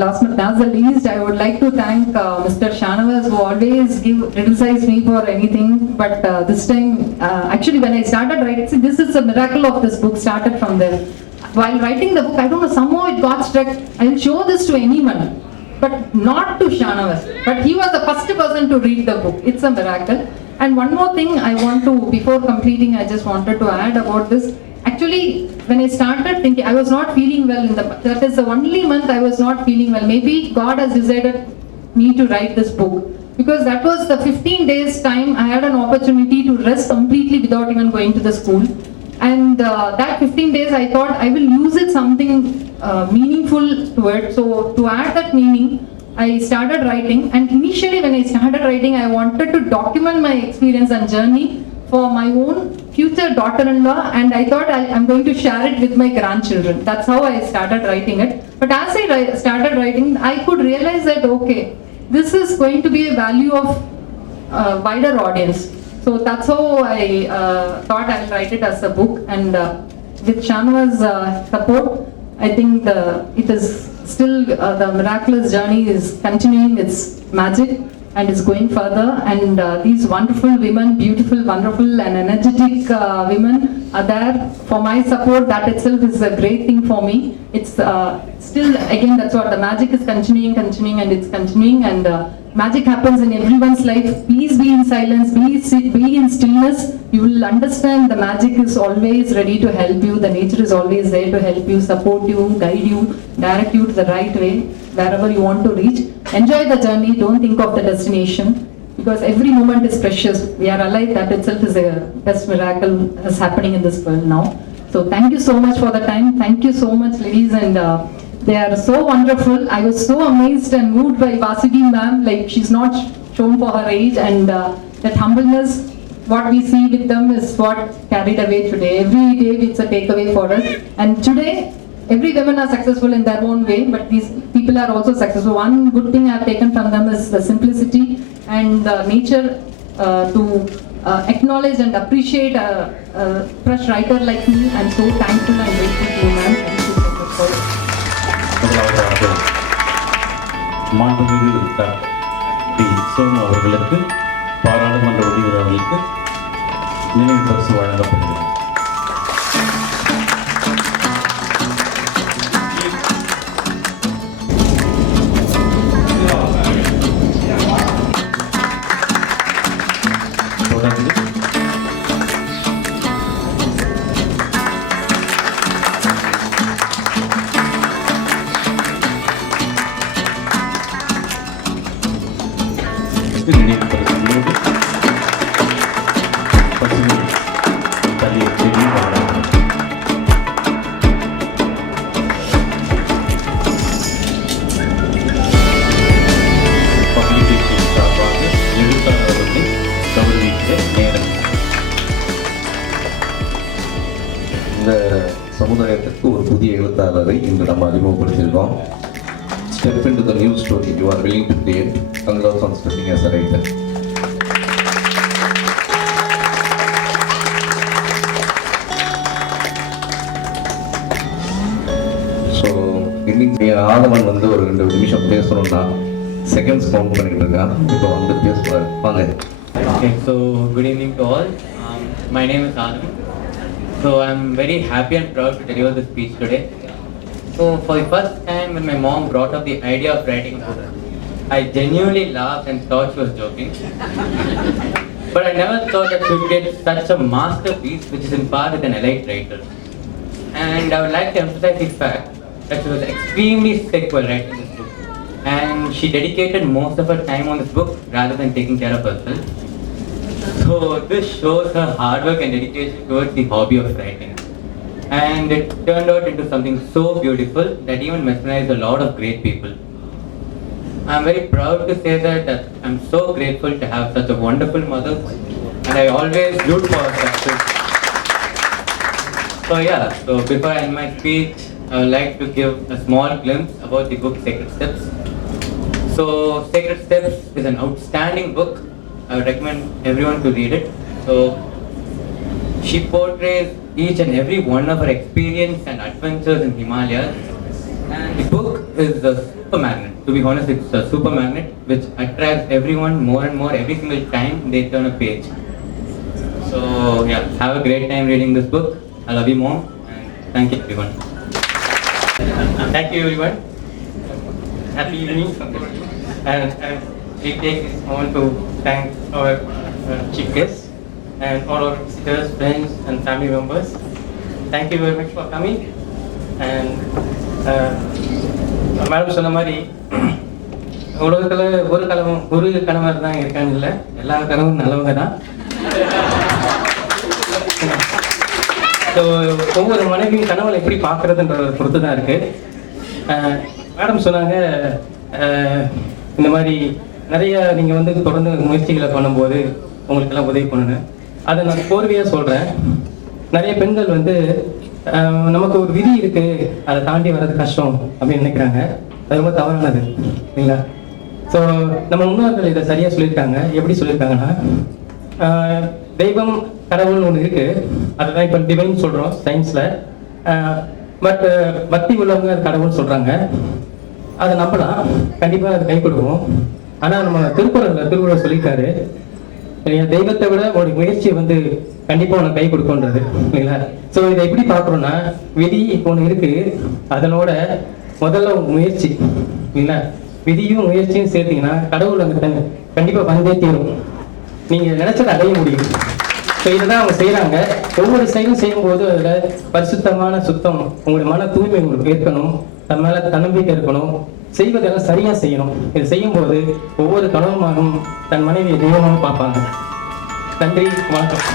Last but not the least, I would like to thank Mr. Shanavas, who always criticize me for anything, but this time, actually when I started writing, see, this is a miracle of this book, started from there. While writing the book, I don't know, somehow it got struck, I'll show this to anyone, but not to Shanavas. But he was the first person to read the book. It's a miracle. And one more thing I want to, before completing, I just wanted to add about this. Actually, when I started thinking, I was not feeling well that is the only month I was not feeling well. Maybe God has decided me to write this book, because that was the 15 days time I had an opportunity to rest completely without even going to the school. And that 15 days I thought I will use it something meaningful to it. So to add that meaning, I started writing, and initially when I started writing, I wanted to document my experience and journey for my own future daughter-in-law, and I thought I'm going to share it with my grandchildren. That's how I started writing it. But as I started writing, I could realize that, okay, this is going to be a value of wider audience. So that's how I thought I'll write it as a book, and with Shanava's support, I think it is still the miraculous journey is continuing its magic, and it's going further, and these wonderful women, beautiful, wonderful and energetic women are there for my support. That itself is a great thing for me. It's still, again, that's what the magic is continuing, and it's continuing, and magic happens in everyone's life. Please be in silence, be in stillness. You will understand the magic is always ready to help you. The nature is always there to help you, support you, guide you, direct you to the right way, wherever you want to reach. Enjoy the journey, don't think of the destination, because every moment is precious. We are alive, that itself is the best miracle that's happening in this world now. So thank you so much for the time. Thank you so much, ladies, and they are so wonderful. I was so amazed and moved by Vasudhi ma'am, like she's not shown for her age, and that humbleness, what we see with them is what carried away today. Every day it's a takeaway for us, and today every women are successful in their own way, but these people are also successful. One good thing I've taken from them is the simplicity and the nature to acknowledge and appreciate a fresh writer like me. I'm so thankful and grateful to you, ma'am. Thank you so much for it. முதலாவதாக மாண்புமிகு டி. சோமு அவர்களுக்கு, பாராளுமன்ற உறுப்பினர் அவர்களுக்கு நினைவு பரிசு வழங்கப்படுகிறது. தொடர்ந்து நினைவு பரிசு பசுமை தள்ளி செடி வாழ பப்ளிகேஷன் சார்பாக எழுத்தாளர்களை கௌரவிக்க நேரம். இந்த சமுதாயத்திற்கு ஒரு புதிய எழுத்தாளரை இன்று நம்ம அறிமுகப்படுத்தியிருக்கோம். Step into the new story you are willing to create. Congrats on stepping as a writer. So இன்னைக்கு ஆதவன் வந்து ஒரு 2 நிமிஷம் பேசணும்னா செகண்ட்ஸ் கவுண்ட் பண்ணிட்டு இருக்கான். இப்போ வந்து பேசுவார். வாங்க. Okay, so good evening to all. My name is Anand. So I'm very happy and proud to deliver this speech today. So for the first time when my mom brought up the idea of writing a book, I genuinely laughed and thought she was joking. But I never thought that she would get such a masterpiece which is in par with an elite writer. And I would like to emphasize the fact that she was extremely sick while writing this book. And she dedicated most of her time on this book rather than taking care of herself. So this shows her hard work and dedication towards the hobby of writing. And it turned out into something so beautiful that even mesmerized a lot of great people. I'm very proud to say that I'm so grateful to have such a wonderful mother, and I always root for her success. So before I end my speech, I would like to give a small glimpse about the book Sacred Steps. So Sacred Steps is an outstanding book. I would recommend everyone to read it. So she portrays each and every one of her experience and adventures in Himalayas. And the book is a super magnet. To be honest, it's a super magnet which attracts everyone more and more every single time they turn a page. So yeah, have a great time reading this book. I love you, Mom, and thank you everyone. Thank you everyone. Happy evening. And we take this moment to thank our chief guests and all our visitors, friends and family members. Thank you very much for coming. And madam சொன்ன மாதிரி உலகத்தில் ஒரு கணவர் தான் இருக்கான்னு இல்லை, எல்லா கணவரும் நல்லவங்க தான். ஸோ ஒவ்வொரு மனைவியும் கணவனை எப்படி பார்க்குறதுன்றத பொறுத்து தான் இருக்குது. மேடம் சொன்னாங்க இந்த மாதிரி நிறைய நீங்கள் வந்து தொடர்ந்து முயற்சிகளை பண்ணும்போது உங்களுக்கெல்லாம் உதவி பண்ணணும். அதை நான் கோர்வையாக சொல்கிறேன். நிறைய பெண்கள் வந்து நமக்கு ஒரு விதி இருக்குது, அதை தாண்டி வர்றது கஷ்டம் அப்படின்னு நினைக்கிறாங்க. அது ரொம்ப தவறானது இல்லைங்களா? ஸோ நம்ம முன்னோர்கள் இதை சரியாக சொல்லியிருக்காங்க. எப்படி சொல்லியிருக்காங்கன்னா, தெய்வம் கடவுள்னு ஒன்று இருக்குது, அதுதான் இப்போ டிவைன் சொல்கிறோம் சயின்ஸில். பட் பக்தி உள்ளவங்க அது கடவுள்னு சொல்கிறாங்க. அதை நம்பலாம், கண்டிப்பாக அது கை கொடுக்கும். ஆனால் நம்ம திருக்குறள் சொல்லியிருக்காரு, தெய்வத்தை விட ஒரு முயற்சியை வந்து கண்டிப்பாக உனக்கு கை கொடுக்கும்ன்றது இல்லைங்களா? ஸோ இதை எப்படி பார்க்குறோன்னா, விதி ஒன்று இருக்குது, அதனோட முதல்ல முயற்சி இல்லைங்களா? விதியும் முயற்சியும் சேர்த்தீங்கன்னா கடவுள் அங்கே கண்டிப்பாக வந்தே தீரும், நீங்கள் நினச்சதை அடைய முடியும். ஸோ இதை தான் அவங்க செய்கிறாங்க. ஒவ்வொரு செயலும் செய்யும்போது அதில் பரிசுத்தமான சுத்தம், உங்களுடைய மன தூய்மை உங்களுக்கு இருக்கணும், தன் மேலே தன்னம்பிக்கை இருக்கணும், செய்வதெல்லாம் சரியாக செய்யணும். இதை செய்யும்போது ஒவ்வொரு கணவனும் தன் மனைவியை தெய்வமாக பார்ப்பாங்க. நன்றி, வணக்கம்.